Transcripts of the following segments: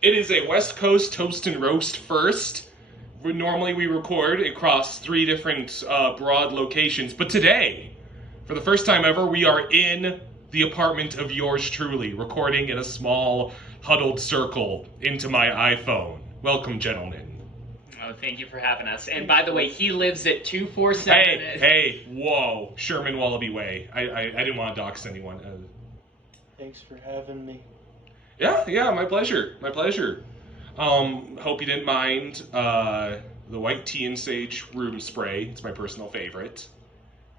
It is a West Coast toast and roast first. Normally we record across three different broad locations, but today, for the first time ever, we are in the apartment of yours truly, recording in a small, huddled circle into my iPhone. Welcome, gentlemen. Oh, thank you for having us. And by the way, he lives at 247. Hey, whoa, Sherman Wallaby Way. I didn't want to dox anyone. Thanks for having me. Yeah, my pleasure. Hope you didn't mind the white tea and sage room spray. It's my personal favorite.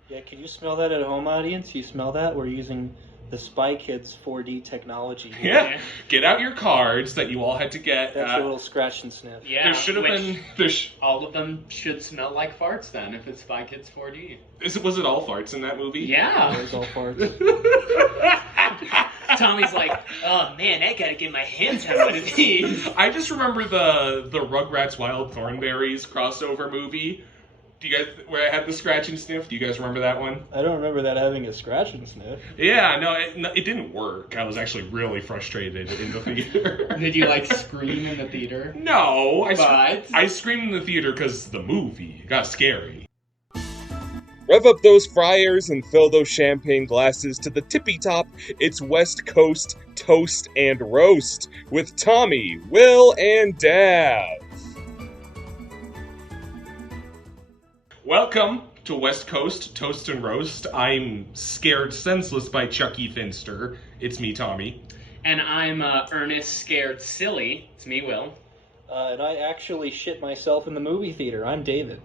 Yeah, can you smell that at home, audience? You smell that? We're using the Spy Kids 4D technology here. Yeah, get out your cards that you all had to get. That's a little scratch and sniff. Yeah, there should have been. All of them should smell like farts then, if it's Spy Kids 4D. Was it all farts in that movie? Yeah. There's all parts. Tommy's like, oh man, I gotta get my hands on one of these. I just remember the Rugrats Wild Thornberries crossover movie. Do you guys, where I had the scratch and sniff? Do you guys remember that one? I don't remember that having a scratch and sniff. Yeah, no, it didn't work. I was actually really frustrated in the theater. Did you like scream in the theater? No, I But screamed in the theater because the movie got scary. Rev up those fryers and fill those champagne glasses to the tippy top. It's West Coast Toast and Roast with Tommy, Will, and Dav. Welcome to West Coast Toast and Roast. I'm scared senseless by Chucky Finster. It's me, Tommy. and I'm Ernest Scared Silly. It's me, Will. And I actually shit myself in the movie theater. I'm David.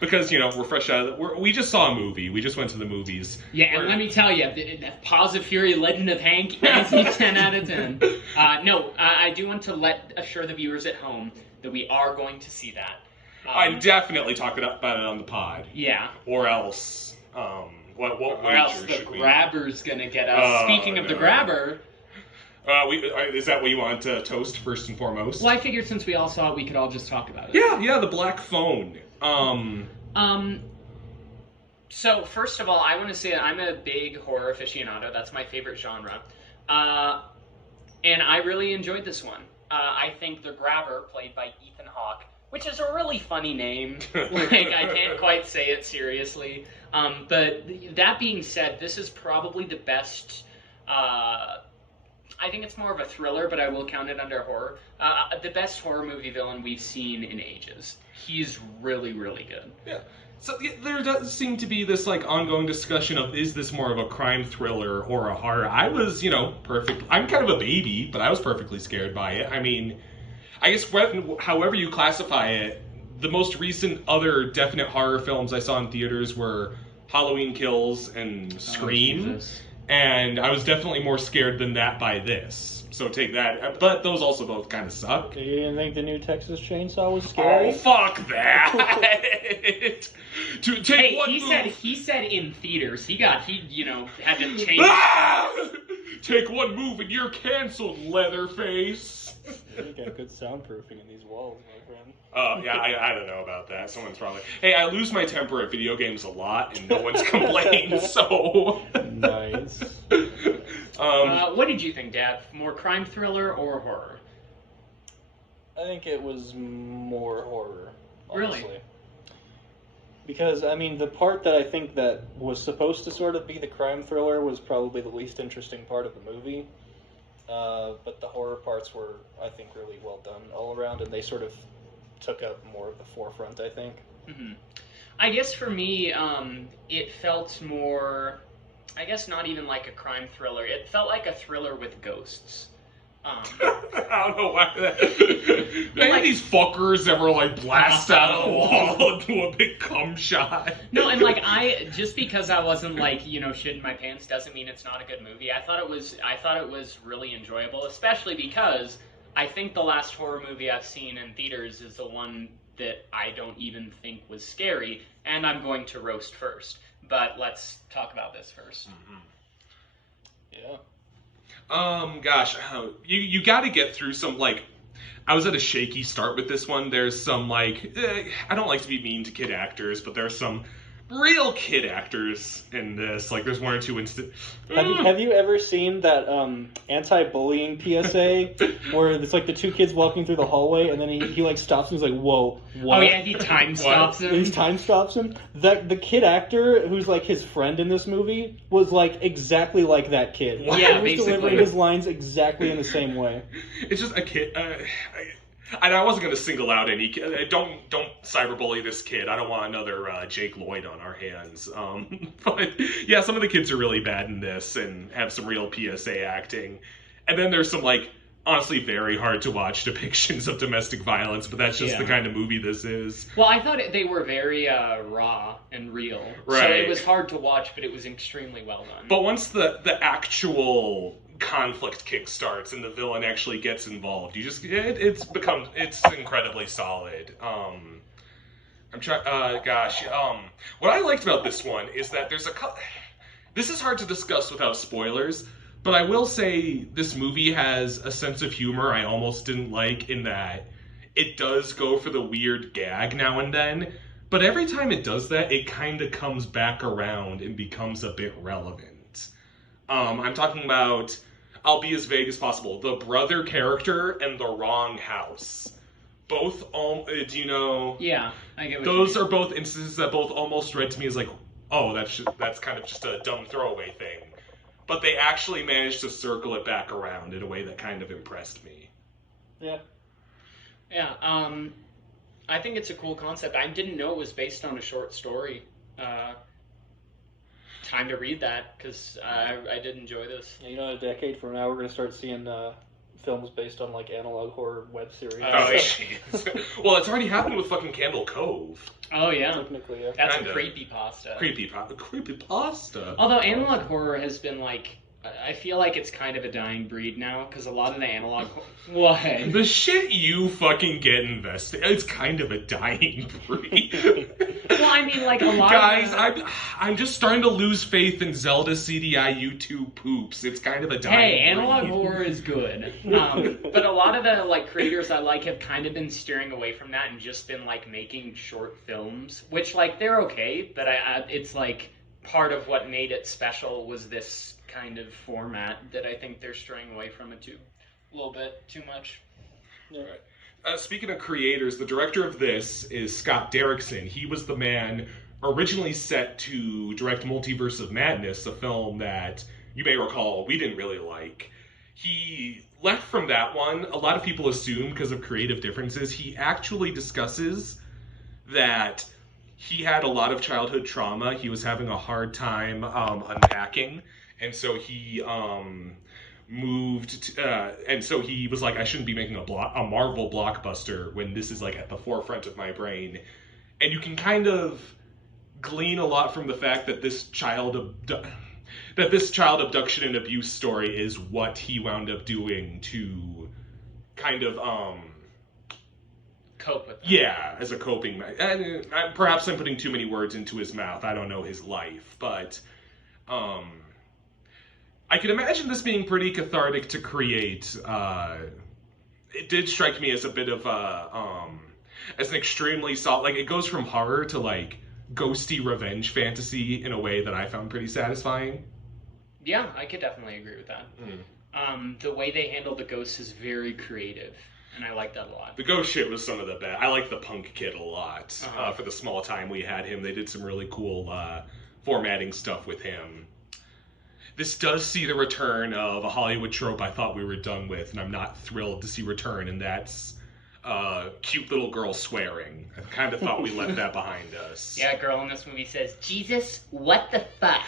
Because, we're fresh out of we just saw a movie. We just went to the movies. Yeah, and let me tell you, Paws of Fury, Legend of Hank, easy 10 out of 10. I do want to assure the viewers at home that we are going to see that. I'm definitely talking about it on the pod. Yeah. Or else, what Or else the grabber's gonna get us. Speaking of the grabber... is that what you want to toast first and foremost? Well, I figured since we all saw it, we could all just talk about it. Yeah, the black phone. So, first of all, I want to say that I'm a big horror aficionado. That's my favorite genre. And I really enjoyed this one. I think the grabber, played by Ethan Hawke, which is a really funny name. I can't quite say it seriously. But that being said, this is probably the best... I think it's more of a thriller, but I will count it under horror. The best horror movie villain we've seen in ages. He's really, really good. Yeah. So there does seem to be this ongoing discussion of, is this more of a crime thriller or a horror? I was, perfect. I'm kind of a baby, but I was perfectly scared by it. I mean, I guess however you classify it, the most recent other definite horror films I saw in theaters were Halloween Kills and Scream. And I was definitely more scared than that by this. So take that. But those also both kind of suck. You didn't think the new Texas Chainsaw was scary? Oh, fuck that! He said in theaters. He had to change. Take one move and you're canceled, Leatherface. You got good soundproofing in these walls, my friend. Yeah, I don't know about that. Someone's probably... Hey, I lose my temper at video games a lot, and no one's complained, so... Nice. What did you think, Dad? More crime thriller or horror? I think it was more horror, honestly. Really? Because, the part that I think that was supposed to sort of be the crime thriller was probably the least interesting part of the movie. But the horror parts were, I think, really well done all around, and they sort of took up more of the forefront, I think. Mm-hmm. I guess for me, it felt more... I guess not even like a crime thriller. It felt like a thriller with ghosts. I don't know why any of these fuckers ever blast out of the wall and do a big cum shot. No, and just because I wasn't shitting my pants doesn't mean it's not a good movie. I thought it was really enjoyable, especially because I think the last horror movie I've seen in theaters is the one that I don't even think was scary, and I'm going to roast first. But let's talk about this first. Mm-hmm. Yeah. Gosh, you got to get through some I was at a shaky start with this one. There's some I don't like to be mean to kid actors, but there's some real kid actors in this. Like, there's one or two instances. Have you ever seen that anti-bullying PSA where it's like the two kids walking through the hallway and then he like stops and he's like, whoa, what? Oh yeah, he time stops him. He time stops him. The kid actor who's like his friend in this movie was like exactly like that kid. Yeah, he was delivering his lines exactly in the same way. It's just a kid. I wasn't going to single out any kid. Don't cyberbully this kid. I don't want another Jake Lloyd on our hands. But yeah, some of the kids are really bad in this and have some real PSA acting. And then there's some, like, honestly very hard to watch depictions of domestic violence, but that's just the kind of movie this is. Well, I thought they were very raw and real. Right. So it was hard to watch, but it was extremely well done. But once the actual conflict kickstarts and the villain actually gets involved, you just it's incredibly solid. I'm trying. What I liked about this one is that there's this is hard to discuss without spoilers, but I will say this movie has a sense of humor I almost didn't like, in that it does go for the weird gag now and then, but every time it does that, it kind of comes back around and becomes a bit relevant. I'm talking about, I'll be as vague as possible, the brother character and the wrong house. Both, do you know? Yeah, I get what those you mean. are both instances that both almost read to me as like, oh, that's kind of just a dumb throwaway thing. But they actually managed to circle it back around in a way that kind of impressed me. Yeah. Yeah, I think it's a cool concept. I didn't know it was based on a short story. Time to read that, because I did enjoy this. You know, a decade from now, we're going to start seeing films based on, like, analog horror web series. Oh, jeez. Well, it's already happened with fucking Candle Cove. Oh, yeah. Technically, yeah. That's Kinda. a creepypasta. Creepypasta. Although analog horror has been, like, I feel like it's kind of a dying breed now, because a lot of the analog... What? The shit you fucking get invested, it's kind of a dying breed. Well, I mean, like, a lot Guys, of... I'm just starting to lose faith in Zelda CDI YouTube poops. It's kind of a dying Hey, breed. analog horror is good. But a lot of the, like, creators I like have kind of been steering away from that and just been, like, making short films, which, like, they're okay, but it's, like, part of what made it special was this kind of format that I think they're straying away from it a little bit too much. Yeah. Right. Speaking of creators, the director of this is Scott Derrickson. He was the man originally set to direct Multiverse of Madness, a film that you may recall we didn't really like. He left from that one. A lot of people assume because of creative differences. He actually discusses that he had a lot of childhood trauma. He was having a hard time unpacking, and so he moved, and so he was like, I shouldn't be making a Marvel blockbuster when this is like at the forefront of my brain. And you can kind of glean a lot from the fact that this child abduction and abuse story is what he wound up doing to kind of Cope with that. yeah, as a coping and perhaps I'm putting too many words into his mouth. I don't know his life, but I can imagine this being pretty cathartic to create. It did strike me as a bit of as an extremely solid, like, it goes from horror to like ghosty revenge fantasy in a way that I found pretty satisfying. Yeah, I could definitely agree with that. The way they handle the ghosts is very creative, and I like that a lot. The ghost shit was some of the best. I like the punk kid a lot. For the small time we had him, they did some really cool formatting stuff with him. This does see the return of a Hollywood trope I thought we were done with, and I'm not thrilled to see return, and that's cute little girl swearing. I kind of thought we left that behind us. Yeah, a girl in this movie says, Jesus, what the fuck?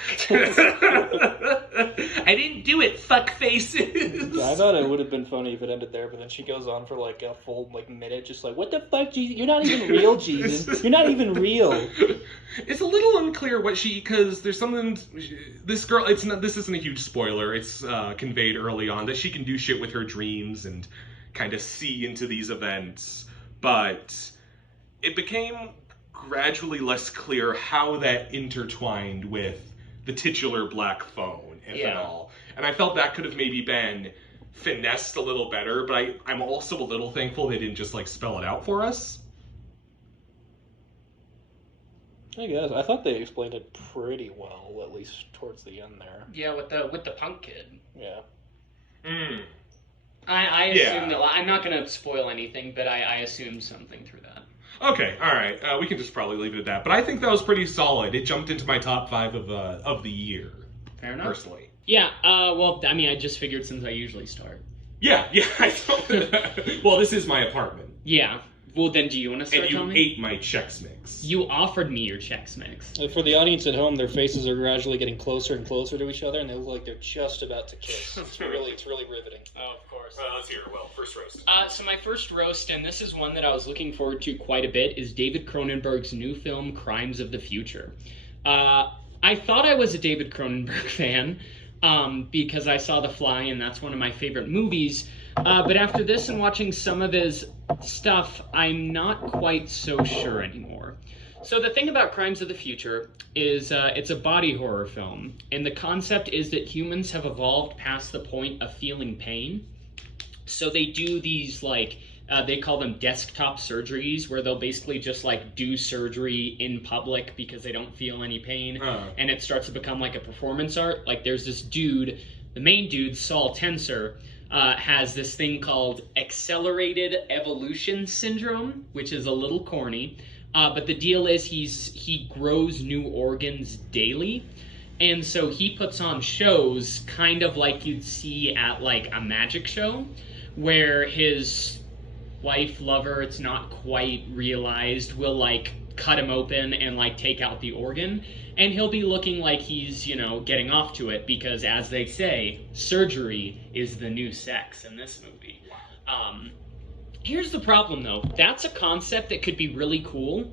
I didn't do it, fuck faces. Yeah, I thought it would have been funny if it ended there, but then she goes on for like a full like minute, just like, what the fuck, Jesus? You're not even real, Jesus. You're not even real. It's a little unclear what because there's something, this girl, this isn't a huge spoiler, it's conveyed early on that she can do shit with her dreams and kind of see into these events, but it became gradually less clear how that intertwined with the titular black phone, if at all. And I felt that could have maybe been finessed a little better, but I'm also a little thankful they didn't just like spell it out for us. I guess I thought they explained it pretty well, at least towards the end there. Yeah, with the punk kid. Yeah. Mm. I Yeah. assume that. I'm not going to spoil anything, but I assumed something through that. Okay, all right. We can just probably leave it at that. But I think that was pretty solid. It jumped into my top 5 of the year, Fair enough. personally. Yeah. Well, I mean, I just figured since I usually start. Yeah. I don't... Well, this is my apartment. Yeah. Well, then, do you want to start? And you telling me? ate my Chex Mix. You offered me your Chex Mix. For the audience at home, their faces are gradually getting closer and closer to each other, and they look like they're just about to kiss. It's really riveting. Oh, of course. Let's hear it. Well, first roast. So my first roast, and this is one that I was looking forward to quite a bit, is David Cronenberg's new film, Crimes of the Future. I thought I was a David Cronenberg fan because I saw The Fly, and that's one of my favorite movies. But after this and watching some of his stuff, I'm not quite so sure anymore. So the thing about Crimes of the Future is it's a body horror film, and the concept is that humans have evolved past the point of feeling pain. So they do these, like, they call them desktop surgeries, where they'll basically just, like, do surgery in public because they don't feel any pain, and it starts to become like a performance art. Like, there's this dude, the main dude, Saul Tenser, has this thing called accelerated evolution syndrome, which is a little corny. But the deal is he grows new organs daily. And so he puts on shows kind of like you'd see at like a magic show, where his wife, lover, it's not quite realized, will like cut him open and like take out the organ. And he'll be looking like he's, getting off to it because, as they say, surgery is the new sex in this movie. Here's the problem, though. That's a concept that could be really cool.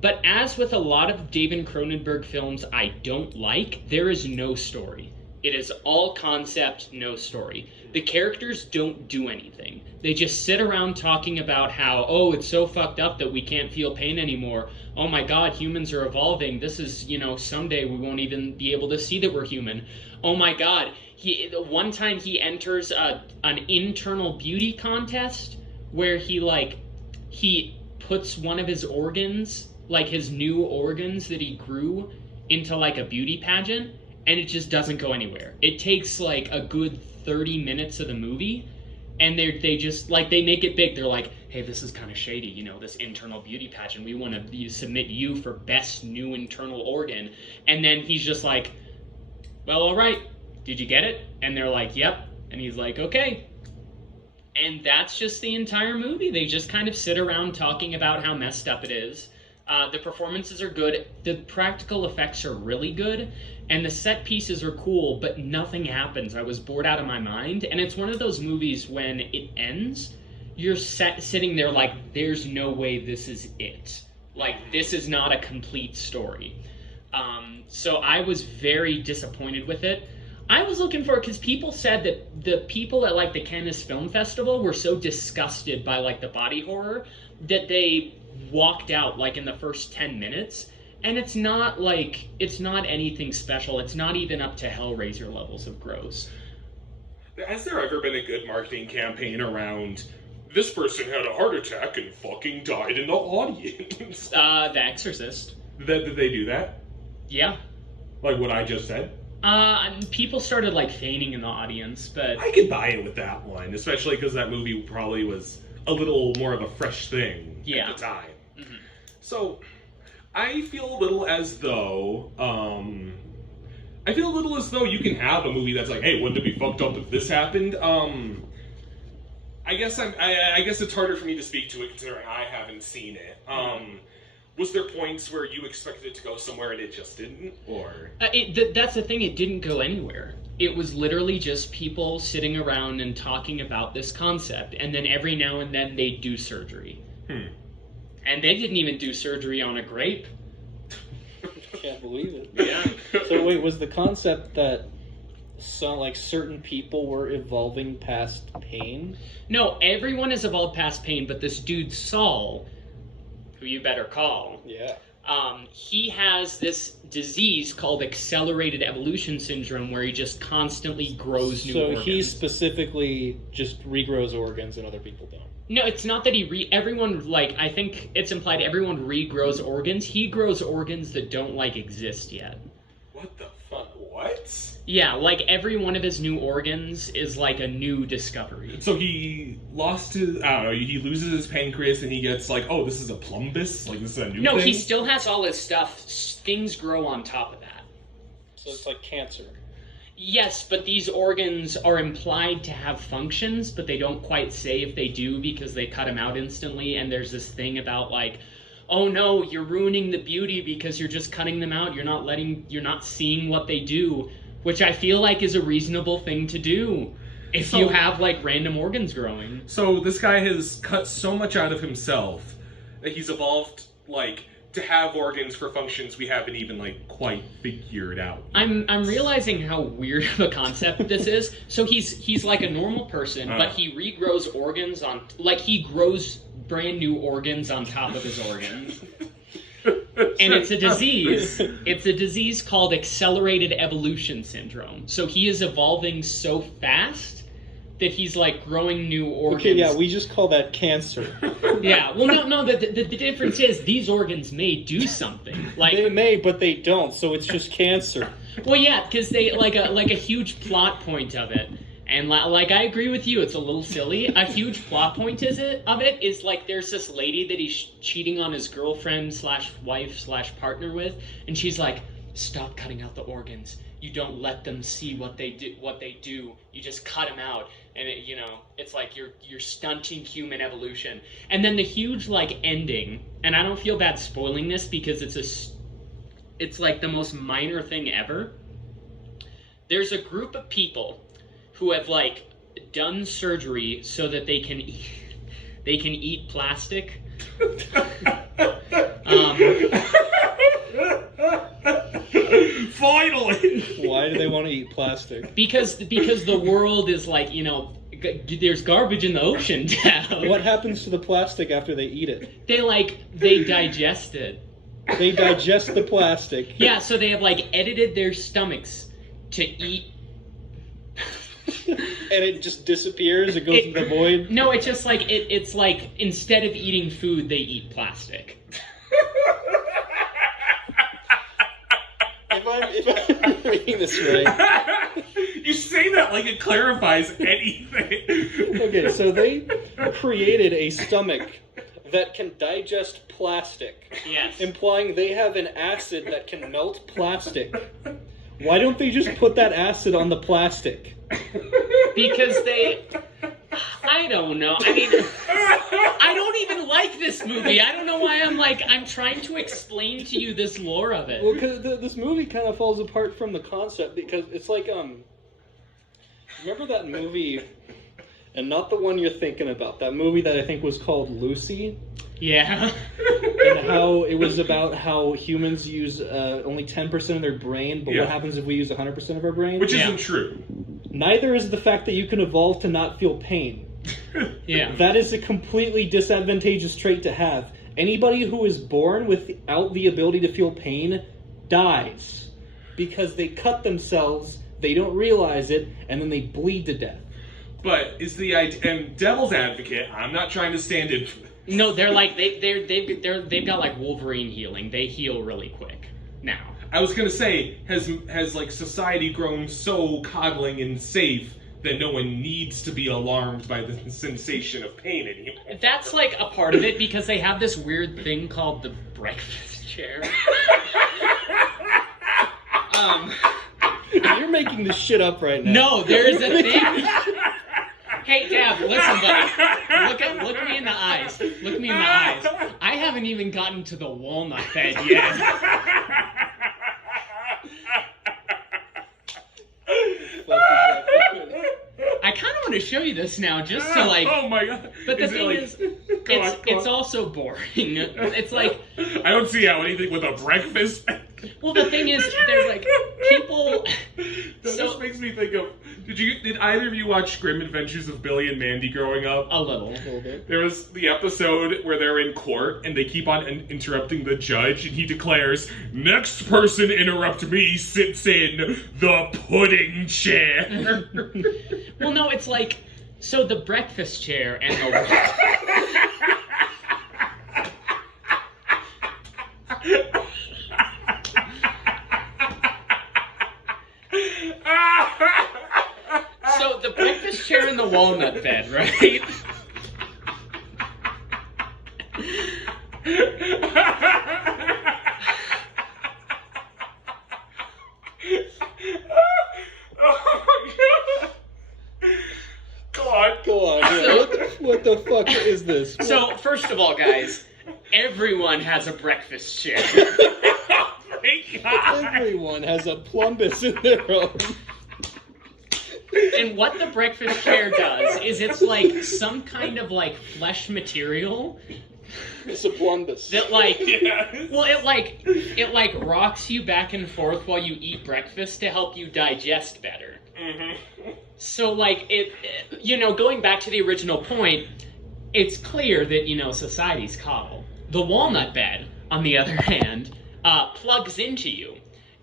But as with a lot of David Cronenberg films I don't like, there is no story. It is all concept, no story. The characters don't do anything. They just sit around talking about how, oh, it's so fucked up that we can't feel pain anymore. Oh my god, humans are evolving. This is, someday we won't even be able to see that we're human. Oh my god, one time he enters an internal beauty contest where he puts one of his organs, like his new organs that he grew, into like a beauty pageant, and it just doesn't go anywhere. It takes like a good 30 minutes of the movie, and they just, like, they make it big. They're like, hey, this is kind of shady, this internal beauty pageant. We want to submit you for best new internal organ. And then he's just like, well, all right, did you get it? And they're like, yep. And he's like, okay. And that's just the entire movie. They just kind of sit around talking about how messed up it is. The performances are good. The practical effects are really good. And the set pieces are cool, but nothing happens. I was bored out of my mind. And it's one of those movies when it ends, you're sitting there like, there's no way this is it. Like, this is not a complete story. So I was very disappointed with it. I was looking for it because people said that the people at, like, the Cannes Film Festival were so disgusted by, like, the body horror that they walked out, like, in the first 10 minutes. And it's not anything special. It's not even up to Hellraiser levels of gross. Has there ever been a good marketing campaign around this person had a heart attack and fucking died in the audience? The Exorcist. Did they do that? Yeah. Like what I just said? People started, like, feigning in the audience, but... I could buy it with that one, especially because that movie probably was a little more of a fresh thing at the time. Mm-hmm. So... I feel a little as though you can have a movie that's like, hey, wouldn't it be fucked up if this happened? I guess it's harder for me to speak to it considering I haven't seen it. Was there points where you expected it to go somewhere and it just didn't, or? That's the thing. It didn't go anywhere. It was literally just people sitting around and talking about this concept, and then every now and then they'd do surgery. And they didn't even do surgery on a grape. Can't believe it. Yeah. So wait, was the concept that certain people were evolving past pain? No, everyone has evolved past pain, but this dude Saul, who you better call, Yeah. He has this disease called accelerated evolution syndrome where he just constantly grows new organs. So he specifically just regrows organs and other people don't. No, it's not that everyone, like, I think it's implied everyone regrows organs. He grows organs that don't, like, exist yet. What the fuck? What? Yeah, like, every one of his new organs is, like, a new discovery. So he lost his, I don't know, he loses his pancreas and he gets like, oh, this is a plumbus? Like, this is a new thing? No, he still has all his stuff. Things grow on top of that. So it's like cancer. Yes, but these organs are implied to have functions, but they don't quite say if they do because they cut them out instantly, and there's this thing about, like, oh no, you're ruining the beauty because you're just cutting them out, you're not seeing what they do, which I feel like is a reasonable thing to do if you have, like, random organs growing. So this guy has cut so much out of himself that he's evolved, like, to have organs for functions we haven't even, like, quite figured out. I'm realizing how weird of a concept this is. So he's like a normal person, but he regrows organs on, like, he grows brand new organs on top of his organs. And it's a disease. It's a disease called accelerated evolution syndrome. So he is evolving so fast that he's, like, growing new organs. Okay, yeah, we just call that cancer. Yeah, well, no, the difference is these organs may do something. Like, they may, but they don't, so it's just cancer. Well, yeah, because they, like a huge plot point of it, and, like, I agree with you, it's a little silly. A huge plot point of it is, like, there's this lady that he's cheating on his girlfriend / wife / partner with, and she's like, stop cutting out the organs. You don't let them see what they do. You just cut them out. And it's like you're stunting human evolution. And then the huge, like, ending, and I don't feel bad spoiling this because it's like the most minor thing ever. There's a group of people who have, like, done surgery so that they can eat plastic. Finally! Why do they want to eat plastic? Because the world is, like, there's garbage in the ocean now. What happens to the plastic after they eat it? They digest it. They digest the plastic. Yeah, so they have, like, edited their stomachs to eat. And it just disappears? It goes into the void? No, it's just like, it's like, instead of eating food, they eat plastic. If I'm reading this right... You say that like it clarifies anything. Okay, so they created a stomach that can digest plastic. Yes. Implying they have an acid that can melt plastic. Why don't they just put that acid on the plastic? Because I don't know. I mean, I don't even like this movie. I don't know why I'm trying to explain to you this lore of it. Well, because this movie kind of falls apart from the concept, because it's like, remember that movie, and not the one you're thinking about, that movie that I think was called Lucy? Yeah. And how it was about how humans use only 10% of their brain, but what happens if we use 100% of our brain? Which isn't true. Neither is the fact that you can evolve to not feel pain. Yeah. That is a completely disadvantageous trait to have. Anybody who is born without the ability to feel pain dies. Because they cut themselves, they don't realize it, and then they bleed to death. But is the idea, and devil's advocate, I'm not trying to stand in for this. No, they're like they've got, like, Wolverine healing. They heal really quick now. I was gonna say, has like society grown so coddling and safe that no one needs to be alarmed by the sensation of pain anymore? That's, like, a part of it because they have this weird thing called the breakfast chair. You're making this shit up right now. No, there is a thing. Hey, Dad, listen, buddy. Look me in the eyes. Look me in the eyes. I haven't even gotten to the walnut bed yet. I kind of want to show you this now, just so, like. Oh my god! But the thing is, it's also boring. It's like. I don't see how anything with a breakfast. Well, the thing is, there's, like, people. This makes me think of Did either of you watch Grim Adventures of Billy and Mandy growing up? A little. A little bit. There was the episode where they're in court and they keep on interrupting the judge, and he declares, "Next person interrupt me sits in the pudding chair." Well, no, it's like, so the breakfast chair and the... So the breakfast chair and the walnut bed, right? Go on. Yeah. What the fuck is this? So, first of all, guys, everyone has a breakfast chair. Everyone has a plumbus in their own. And what the breakfast chair does is it's like some kind of like flesh material It's a plumbus. that like Yeah. well it like rocks you back and forth while you eat breakfast to help you digest better. Mm-hmm. So like going back to the original point, it's clear that society's coddle. The walnut bed, on the other hand, plugs into you,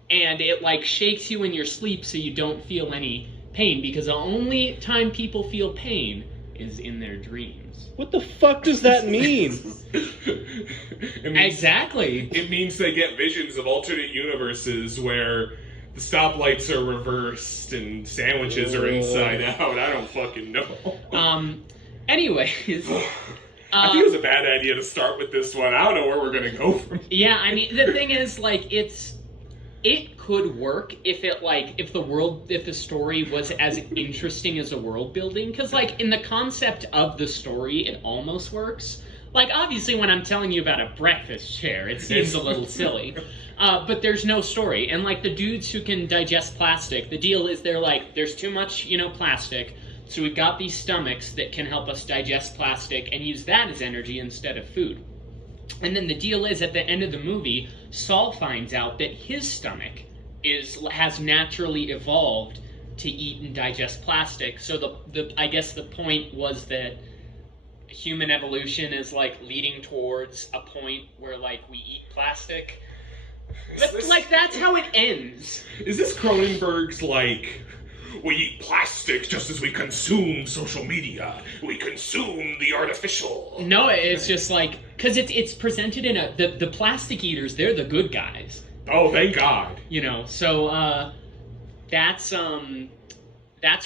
and it like shakes you in your sleep so you don't feel any pain, because the only time people feel pain is in their dreams. What the fuck does that mean? Exactly. It means they get visions of alternate universes where the stoplights are reversed and sandwiches are inside out. I don't fucking know. Anyways. I think it was a bad idea to start with this one. I don't know where we're gonna go from here. Yeah, I mean, the thing is, like, it could work if the story was as interesting as the world building, because like in the concept of the story it almost works. Like, obviously when I'm telling you about a breakfast chair it seems a little silly, but there's no story. And like the dudes who can digest plastic, the deal is they're like, there's too much plastic, so we've got these stomachs that can help us digest plastic and use that as energy instead of food. And then the deal is, at the end of the movie, Saul finds out that his stomach has naturally evolved to eat and digest plastic. So I guess the point was that human evolution is like leading towards a point where like we eat plastic. But like that's how it ends. Is this Cronenberg's like, we eat plastic just as we consume social media. We consume the artificial. No, it's just like, because it's presented in the plastic eaters, they're the good guys. Oh, thank God. So that's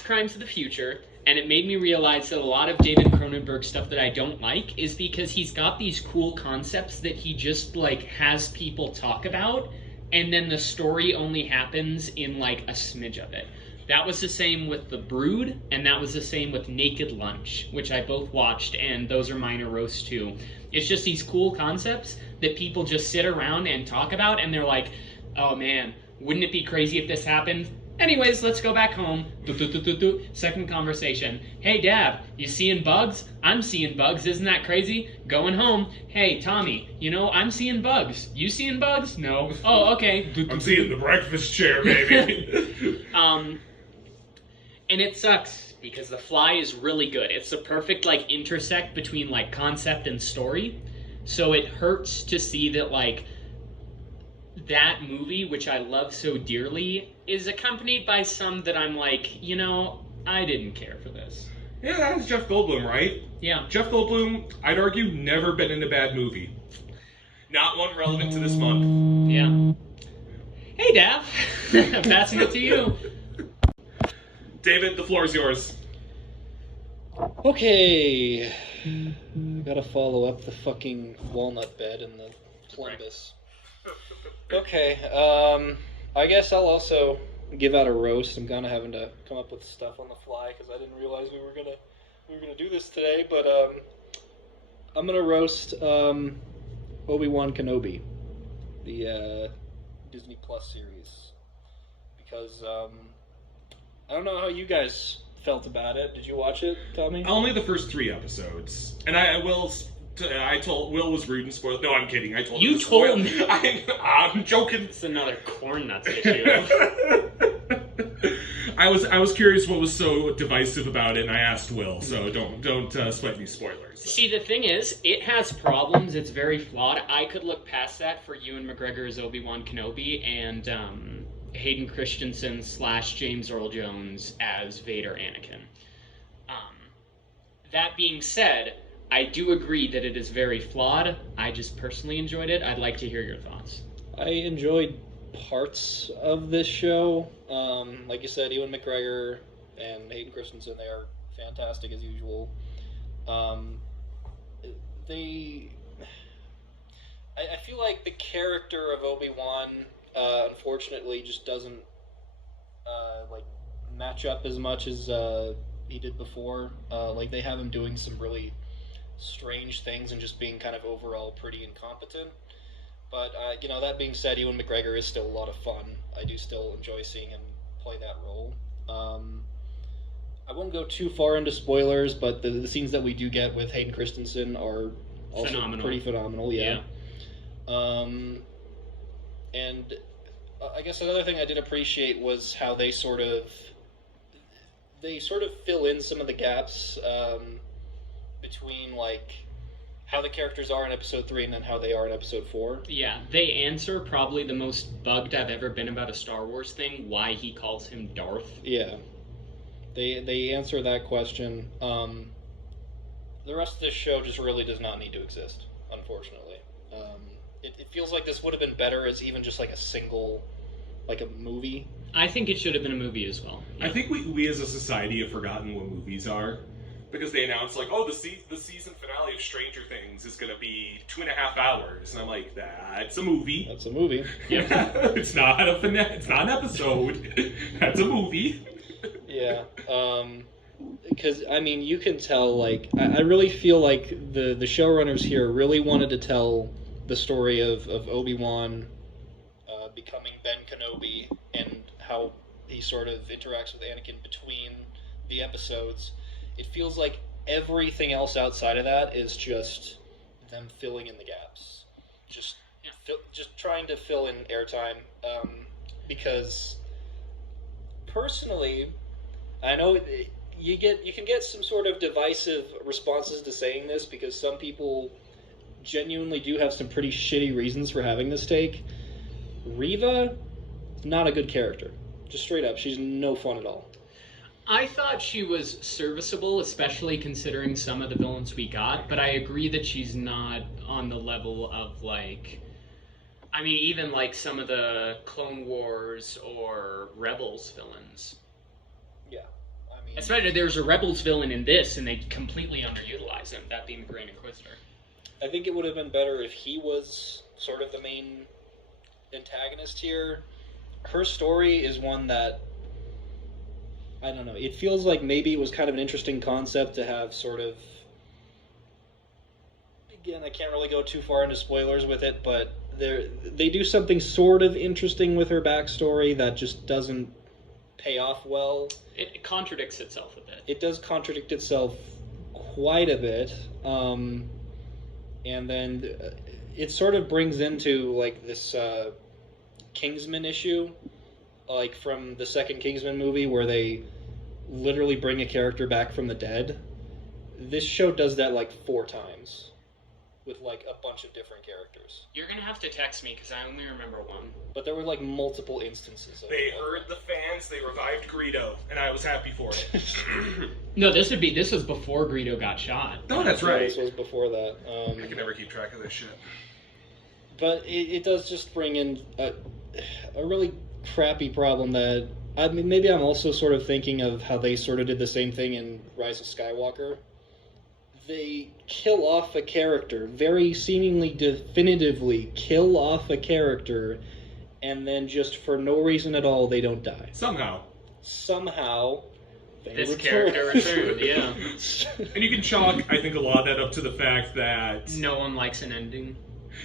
Crimes of the Future, and it made me realize that a lot of David Cronenberg stuff that I don't like is because he's got these cool concepts that he just like has people talk about, and then the story only happens in like a smidge of it. That was the same with The Brood, and that was the same with Naked Lunch, which I both watched, and those are minor roasts too. It's just these cool concepts that people just sit around and talk about, and they're like, oh man, wouldn't it be crazy if this happened? Anyways, let's go back home. Second conversation. Hey, Dad, you seeing bugs? I'm seeing bugs. Isn't that crazy? Going home. Hey, Tommy, I'm seeing bugs. You seeing bugs? No. Oh, okay. I'm seeing the breakfast chair, baby. And it sucks because The Fly is really good. It's the perfect like intersect between like concept and story. So it hurts to see that like that movie, which I love so dearly, is accompanied by some that I'm like, I didn't care for this. Yeah, that was Jeff Goldblum, right? Yeah. Jeff Goldblum, I'd argue, never been in a bad movie. Not one relevant to this month. Yeah. Hey, Dav. I'm passing it to you. David, the floor is yours. Okay. Gotta follow up the fucking walnut bed and the plumbus. Okay, I guess I'll also give out a roast. I'm kind of having to come up with stuff on the fly because I didn't realize we were gonna do this today. But I'm gonna roast Obi-Wan Kenobi, the Disney Plus series, because I don't know how you guys felt about it. Did you watch it, Tommy? Only the first 3 episodes, and I told Will was rude and spoiled. No, I'm kidding. I told him You to spoil. told me. I'm joking. It's another corn nuts issue. I was curious what was so divisive about it, and I asked Will. So don't sweat any spoilers. So. See, the thing is, it has problems. It's very flawed. I could look past that for Ewan McGregor as Obi-Wan Kenobi and Hayden Christensen / James Earl Jones as Vader Anakin. That being said, I do agree that it is very flawed. I just personally enjoyed it. I'd like to hear your thoughts. I enjoyed parts of this show. Like you said, Ewan McGregor and Hayden Christensen, they are fantastic as usual. I feel like the character of Obi-Wan, unfortunately, just doesn't match up as much as he did before. They have him doing some really strange things and just being kind of overall pretty incompetent. But, that being said, Ewan McGregor is still a lot of fun. I do still enjoy seeing him play that role. I won't go too far into spoilers, but the scenes that we do get with Hayden Christensen are also pretty phenomenal, yeah. And I guess another thing I did appreciate was how they sort of fill in some of the gaps between, how the characters are in Episode 3 and then how they are in Episode 4. Yeah, they answer probably the most bugged I've ever been about a Star Wars thing, why he calls him Darth. Yeah. They answer that question. The rest of this show just really does not need to exist, unfortunately. It feels like this would have been better as even just a single, a movie. I think it should have been a movie as well. Yeah. I think we as a society have forgotten what movies are. Because they announced, the season finale of Stranger Things is going to be 2.5 hours. And I'm like, that's a movie. That's a movie. Yep. It's not an episode. That's a movie. Yeah. Because, you can tell, I really feel like the showrunners here really wanted to tell the story of Obi-Wan becoming Ben Kenobi and how he sort of interacts with Anakin between the episodes. It feels like everything else outside of that is just them filling in the gaps. Just trying to fill in airtime. Because, personally, I know you can get some sort of divisive responses to saying this because some people genuinely do have some pretty shitty reasons for having this take. Reva is not a good character. Just straight up, she's no fun at all. I thought she was serviceable, especially considering some of the villains we got, but I agree that she's not on the level of, even some of the Clone Wars or Rebels villains. Yeah, especially there's a Rebels villain in this, and they completely underutilize him, that being the Grand Inquisitor. I think it would have been better if he was sort of the main antagonist here. Her story is one that, I don't know, it feels like maybe it was kind of an interesting concept to have sort of... Again, I can't really go too far into spoilers with it, but they do something sort of interesting with her backstory that just doesn't pay off well. It contradicts itself a bit. It does contradict itself quite a bit. And then it sort of brings into, this Kingsman issue, from the second Kingsman movie where they literally bring a character back from the dead. This show does that 4 times with a bunch of different characters. You're gonna have to text me because I only remember one. But there were multiple instances of They heard the fans, they revived Greedo, and I was happy for it. No, this was before Greedo got shot. No, that's right. This was before that. I can never keep track of this shit. But it does just bring in a really crappy problem that... maybe I'm also sort of thinking of how they sort of did the same thing in Rise of Skywalker. They kill off a character, very seemingly definitively kill off a character, and then just for no reason at all, they don't die. Somehow, they this return. character returned, yeah. And you can chalk, I think, a lot of that up to the fact that... No one likes an ending.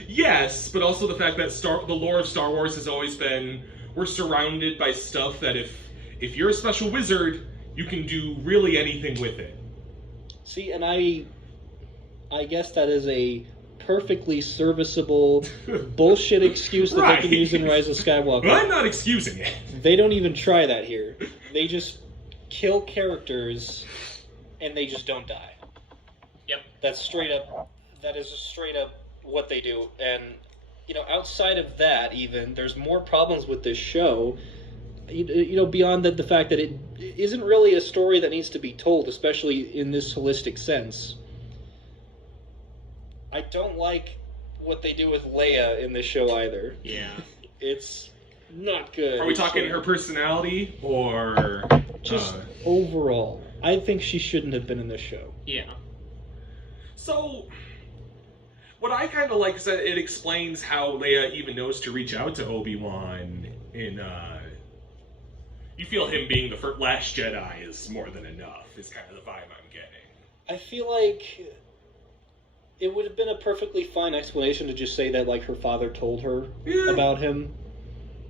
Yes, but also the fact that the lore of Star Wars has always been... We're surrounded by stuff that if you're a special wizard, you can do really anything with it. See, and I guess that is a perfectly serviceable bullshit excuse that they can use in Rise of Skywalker. But I'm not excusing it. They don't even try that here. They just kill characters, and they just don't die. Yep. That is just straight up what they do. And, outside of that, even, there's more problems with this show, beyond the fact that it isn't really a story that needs to be told, especially in this holistic sense. I don't like what they do with Leia in this show either. Yeah. It's not good. Are we talking her personality, or... Just overall. I think she shouldn't have been in this show. Yeah. So, what I kind of like is that it explains how Leia even knows to reach out to Obi-Wan you feel him being the last Jedi is more than enough, is kind of the vibe I'm getting. I feel like it would have been a perfectly fine explanation to just say that, her father told her about him.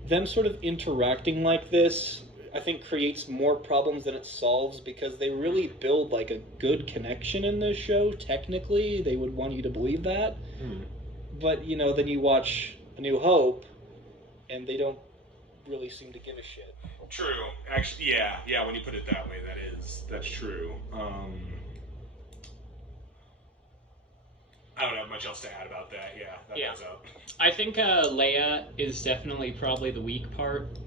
Them sort of interacting like this, I think, creates more problems than it solves, because they really build, a good connection in this show. Technically, they would want you to believe that. But, then you watch A New Hope, and they don't really seem to give a shit. True. Actually, yeah, when you put it that way, that's true. I don't have much else to add about that. Yeah, that goes out. I think Leia is definitely probably the weak part.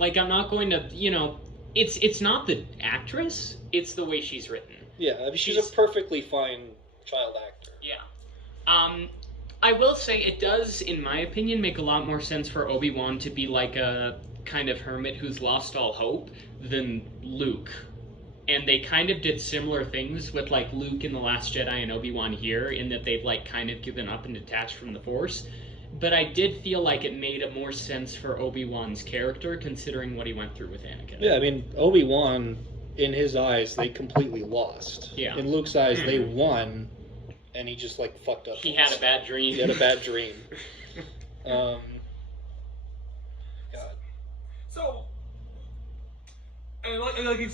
I'm not going to, it's not the actress, it's the way she's written. Yeah, I mean, she's a perfectly fine child actor. Yeah. I will say it does, in my opinion, make a lot more sense for Obi-Wan to be a kind of hermit who's lost all hope than Luke. And they kind of did similar things with, Luke in The Last Jedi and Obi-Wan here, in that they've, kind of given up and detached from the Force. But I did feel like it made more sense for Obi-Wan's character, considering what he went through with Anakin. Yeah, I mean, Obi-Wan, in his eyes, they completely lost. Yeah. In Luke's eyes, they won, and he just, fucked up. He had a bad dream. He had a bad dream. God. So, and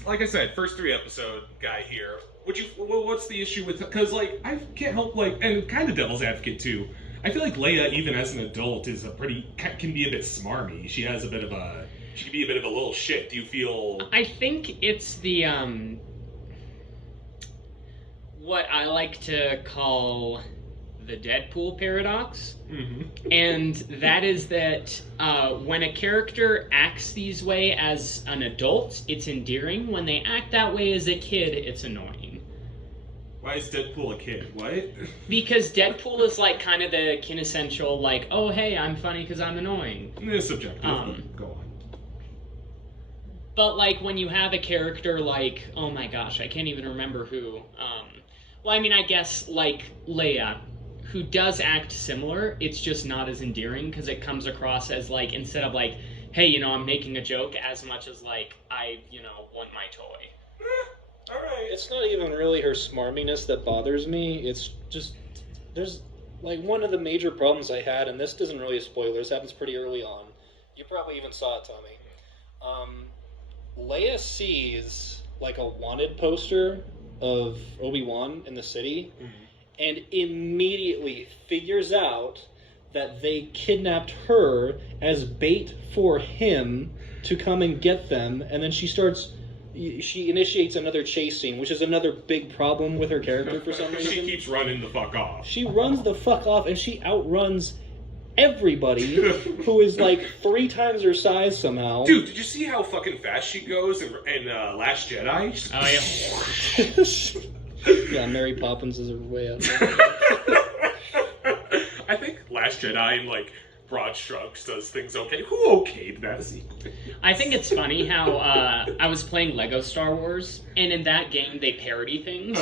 like I said, first 3 episode guy here. What's the issue with? Because I can't help and kind of devil's advocate too. I feel like Leia, even as an adult, can be a bit smarmy. She can be a bit of a little shit. Do you feel? I think it's the what I like to call the Deadpool paradox. Mm-hmm. And that is that when a character acts these way as an adult, it's endearing. When they act that way as a kid, it's annoying. Why is Deadpool a kid? What? Because Deadpool is kind of the quintessential, oh, hey, I'm funny because I'm annoying. It's subjective. Go on. But, when you have a character oh my gosh, I can't even remember who. I guess, Leia, who does act similar, it's just not as endearing because it comes across as, instead of, hey, I'm making a joke, as much as, I, want my toy. All right. It's not even really her smarminess that bothers me. It's just, there's, one of the major problems I had, and this isn't really a spoiler, this happens pretty early on. You probably even saw it, Tommy. Leia sees, a wanted poster of Obi-Wan in the city, and immediately figures out that they kidnapped her as bait for him to come and get them, and then she initiates another chase scene, which is another big problem with her character for some reason. She keeps running the fuck off. She runs the fuck off, and she outruns everybody who is 3 times her size somehow. Dude, did you see how fucking fast she goes in Last Jedi? Oh, yeah. Yeah, Mary Poppins is her way up. I think Last Jedi in broad strokes does things okay. Who okayed that sequel? I think it's funny how I was playing Lego Star Wars, and in that game they parody things.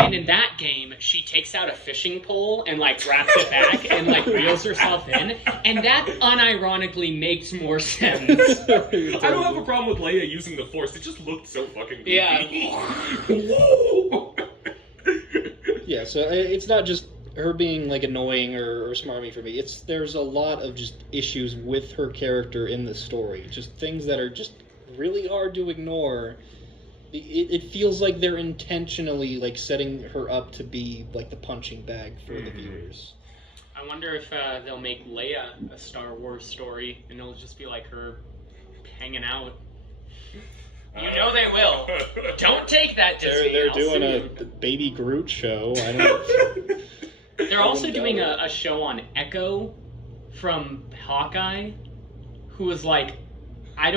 And in that game, she takes out a fishing pole and wraps it back and reels herself in, and that unironically makes more sense. I don't have a problem with Leia using the Force. It just looked so fucking goofy. Yeah. Yeah, so it's not just her being annoying or smarmy for me. There's a lot of just issues with her character in the story. Just things that are just really hard to ignore. It feels like they're intentionally setting her up to be the punching bag for the viewers. I wonder if they'll make Leia a Star Wars story, and it'll just be her hanging out. You know they will. Don't take that, Disney. They're I'll doing sue a you. Baby Groot show. I don't. They're also doing a show on Echo from Hawkeye, who was like, I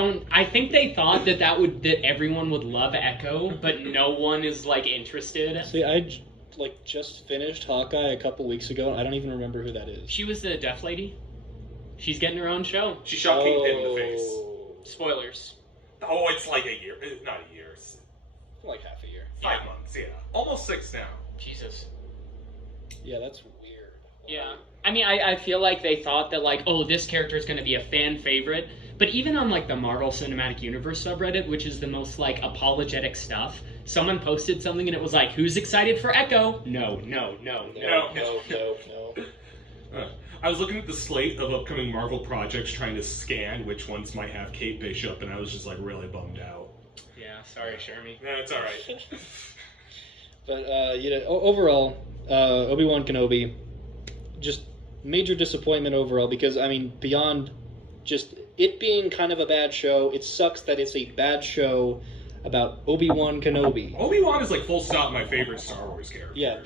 think they thought that everyone would love Echo, but no one is like interested. See, I just finished Hawkeye a couple weeks ago, and I don't even remember who that is. She was the deaf lady. She's getting her own show. She shot Kingpin in the face. Spoilers. Oh, it's like a year. Not a year. It's Like half a year. 5 months, yeah. Almost 6 now. Jesus. Yeah, that's weird. Yeah. I mean, I feel like they thought that, like, oh, this character is going to be a fan favorite. But even on, like, the Marvel Cinematic Universe subreddit, which is the most, like, apologetic stuff, someone posted something and it was like, who's excited for Echo? No. I was looking at the slate of upcoming Marvel projects trying to scan which ones might have Kate Bishop, and I was just, like, really bummed out. Yeah, sorry, Jeremy. No, it's alright. But, overall, Obi-Wan Kenobi, just major disappointment overall, because, I mean, beyond just it being kind of a bad show, it sucks that it's a bad show about Obi-Wan Kenobi. Obi-Wan is, like, full stop my favorite Star Wars character. Yeah,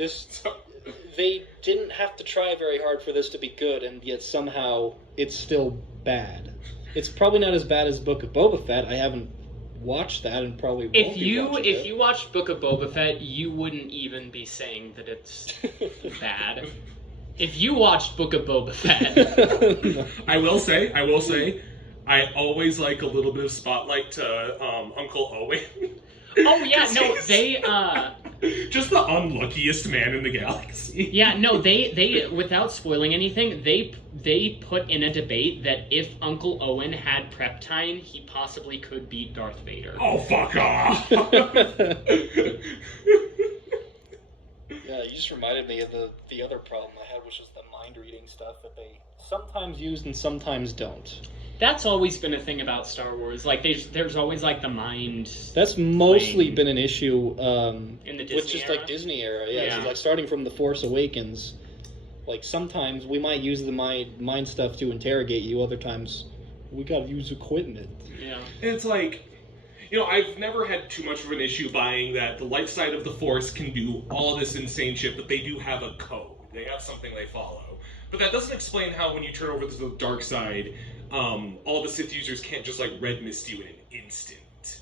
they didn't have to try very hard for this to be good, and yet somehow it's still bad. It's probably not as bad as Book of Boba Fett. I haven't watched that, and probably won't If be watching it. you watched Book of Boba Fett, you wouldn't even be saying that it's bad. If you watched Book of Boba Fett, I will say, I always like a little bit of spotlight to Uncle Owen. oh yeah, no, they just the unluckiest man in the galaxy. yeah, no, they without spoiling anything, they put in a debate that if Uncle Owen had prep time, he possibly could beat Darth Vader. Oh, fuck off! Yeah, you just reminded me of the other problem I had, which was the mind reading stuff that they sometimes use and sometimes don't. That's always been a thing about Star Wars. Like there's always like the mind. That's mostly been an issue in the Disney with just era? like Disney era. Yeah, Yeah. So, like starting from The Force Awakens, like sometimes we might use the mind stuff to interrogate you. Other times we gotta use equipment. Yeah. It's like, you know, I've never had too much of an issue buying that the light side of the Force can do all this insane shit, but they do have a code. They have something they follow. But that doesn't explain how when you turn over to the dark side, all the Sith users can't just, like, red mist you in an instant.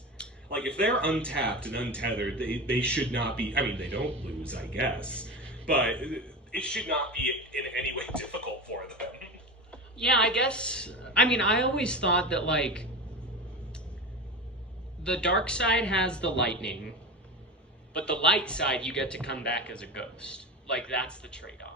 Like, if they're untapped and untethered, they should not be... I mean, they don't lose, I guess. But it should not be in any way difficult for them. Yeah, I guess... I mean, I always thought that, like... The dark side has the lightning, but the light side, you get to come back as a ghost. Like, that's the trade-off.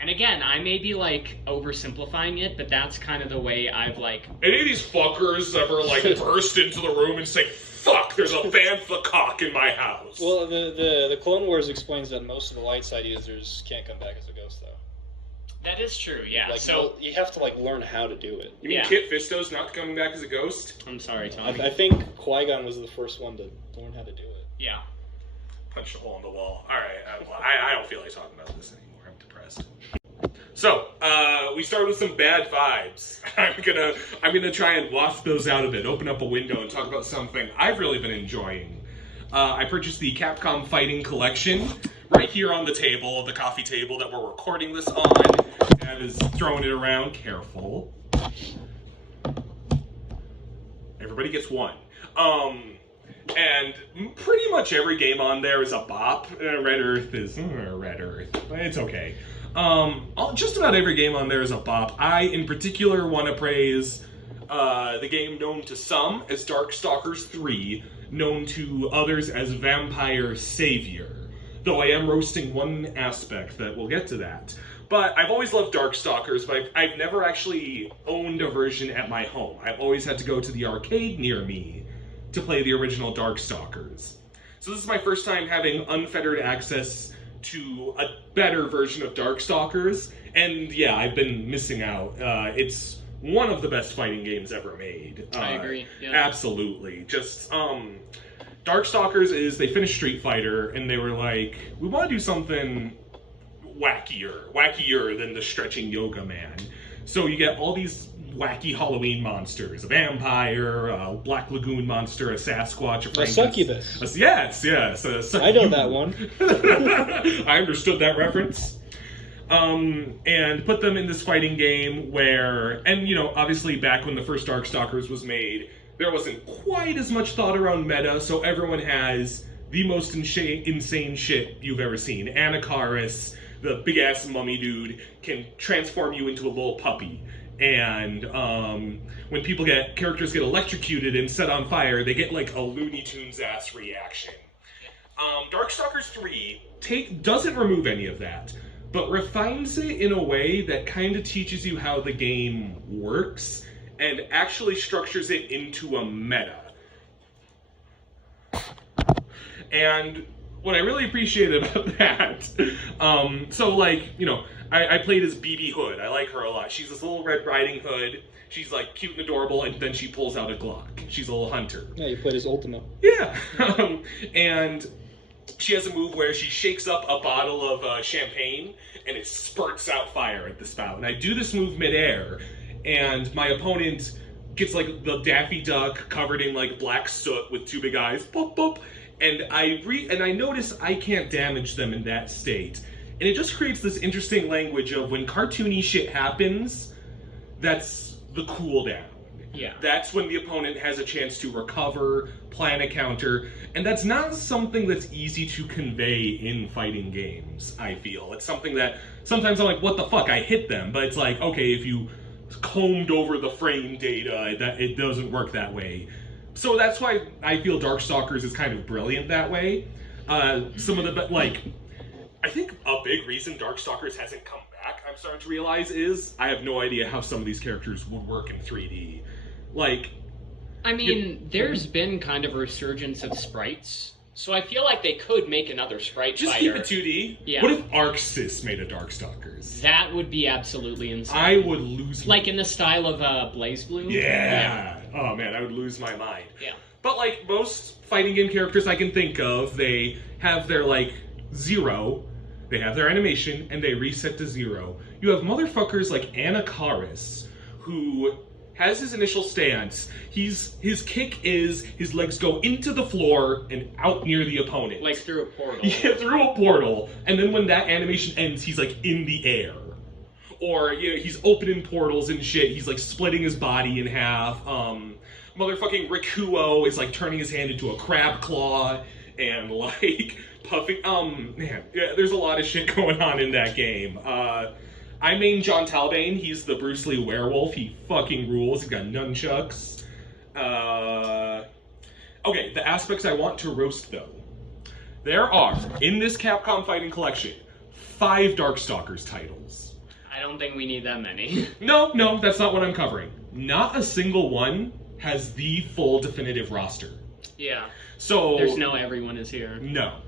And again, I may be, like, oversimplifying it, but that's kind of the way I've, like... Any of these fuckers ever, like, burst into the room and say, fuck, there's a bantha cock in my house? Well, the Clone Wars explains that most of the light side users can't come back as a ghost, though. That is true, yeah. Like, so well, you have to like learn how to do it. You mean yeah. Kit Fisto's not coming back as a ghost? I'm sorry, Tommy. I think Qui-Gon was the first one to learn how to do it. Yeah. Punch a hole in the wall. Alright, I don't feel like talking about this anymore. I'm depressed. So, we started with some bad vibes. I'm gonna try and waft those out a bit, open up a window and talk about something I've really been enjoying. I purchased the Capcom Fighting Collection right here on the table, the coffee table that we're recording this on. I was throwing it around. Careful. Everybody gets one. And pretty much every game on there is a bop. Red Earth is Red Earth, but it's okay. Just about every game on there is a bop. I, in particular, want to praise the game known to some as Darkstalkers 3, known to others as Vampire Savior. Though I am roasting one aspect that we'll get to that. But I've always loved Darkstalkers, but I've never actually owned a version at my home. I've always had to go to the arcade near me to play the original Darkstalkers. So this is my first time having unfettered access to a better version of Darkstalkers, and yeah, I've been missing out. It's one of the best fighting games ever made. I agree. Yeah. Absolutely. Just, Darkstalkers is, they finished Street Fighter, and they were like, we want to do something wackier than the stretching yoga man. So you get all these wacky Halloween monsters. A vampire, a Black Lagoon monster, a Sasquatch, A succubus. Yes. I know that one. I understood that reference. And put them in this fighting game where, and obviously back when the first Darkstalkers was made, there wasn't quite as much thought around meta, so everyone has the most insane shit you've ever seen. Anacharis, the big-ass mummy dude, can transform you into a little puppy. And when characters get electrocuted and set on fire, they get like a Looney Tunes-ass reaction. Darkstalkers 3 doesn't remove any of that, but refines it in a way that kind of teaches you how the game works and actually structures it into a meta. And what I really appreciate about that, I played as BB Hood. I like her a lot. She's this little Red Riding Hood. She's like cute and adorable, and then she pulls out a Glock. She's a little hunter. Yeah, you played as Ultima. Yeah. And she has a move where she shakes up a bottle of champagne, and it spurts out fire at the spout. And I do this move midair, and my opponent gets like the Daffy Duck covered in like black soot with two big eyes, boop boop, and I notice I can't damage them in that state, and it just creates this interesting language of when cartoony shit happens, that's the cooldown. Yeah. That's when the opponent has a chance to recover, plan a counter, and that's not something that's easy to convey in fighting games, I feel. It's something that sometimes I'm like, what the fuck, I hit them, but it's like, okay, if you combed over the frame data, that it doesn't work that way. So that's why I feel Darkstalkers is kind of brilliant that way. Some of the, I think a big reason Darkstalkers hasn't come back, I'm starting to realize, is I have no idea how some of these characters would work in 3D. There's been kind of a resurgence of sprites, so I feel like they could make another sprite just fighter. Just keep it 2D. Yeah. What if Arxis made a Darkstalkers? That would be absolutely insane. I would lose my... Like in the style of BlazBlue? Yeah. Oh man, I would lose my mind. Yeah. But like most fighting game characters I can think of, they have their zero, they have their animation, and they reset to 0. You have motherfuckers like Anacharis, who has his initial stance. His kick is his legs go into the floor and out near the opponent. Like through a portal. Yeah, through a portal. And then when that animation ends, he's in the air. Or he's opening portals and shit. He's splitting his body in half. Motherfucking Rikuo is turning his hand into a crab claw and puffing. Man, yeah, there's a lot of shit going on in that game. I main John Talbane. He's the Bruce Lee werewolf. He fucking rules. He's got nunchucks. Okay, the aspects I want to roast, though. There are, in this Capcom Fighting Collection, 5 Darkstalkers titles. I don't think we need that many. No, that's not what I'm covering. Not a single one has the full definitive roster. Yeah. So there's no everyone is here. No.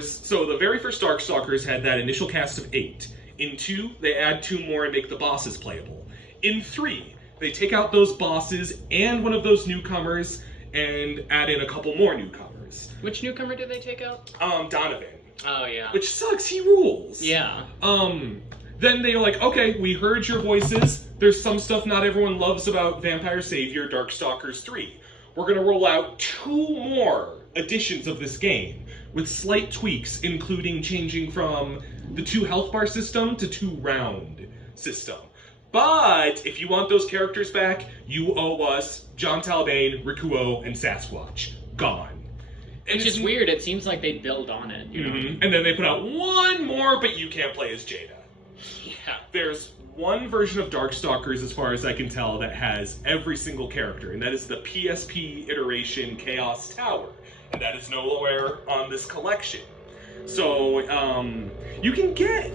So the very first Darkstalkers had that initial cast of 8. In 2, they add 2 more and make the bosses playable. In 3, they take out those bosses and one of those newcomers and add in a couple more newcomers. Which newcomer did they take out? Donovan. Oh, yeah. Which sucks, he rules. Yeah. Then they're like, okay, we heard your voices. There's some stuff not everyone loves about Vampire Savior Darkstalkers 3. We're gonna roll out 2 more editions of this game with slight tweaks, including changing from the 2 health bar system to 2 round system. But if you want those characters back, you owe us John Talbane, Rikuo, and Sasquatch. Gone. Which is weird. It seems like they build on it, you know? And then they put out 1 more, but you can't play as Jada. Yeah. There's one version of Darkstalkers, as far as I can tell, that has every single character, and that is the PSP iteration Chaos Tower. And that is nowhere on this collection. So, you can get...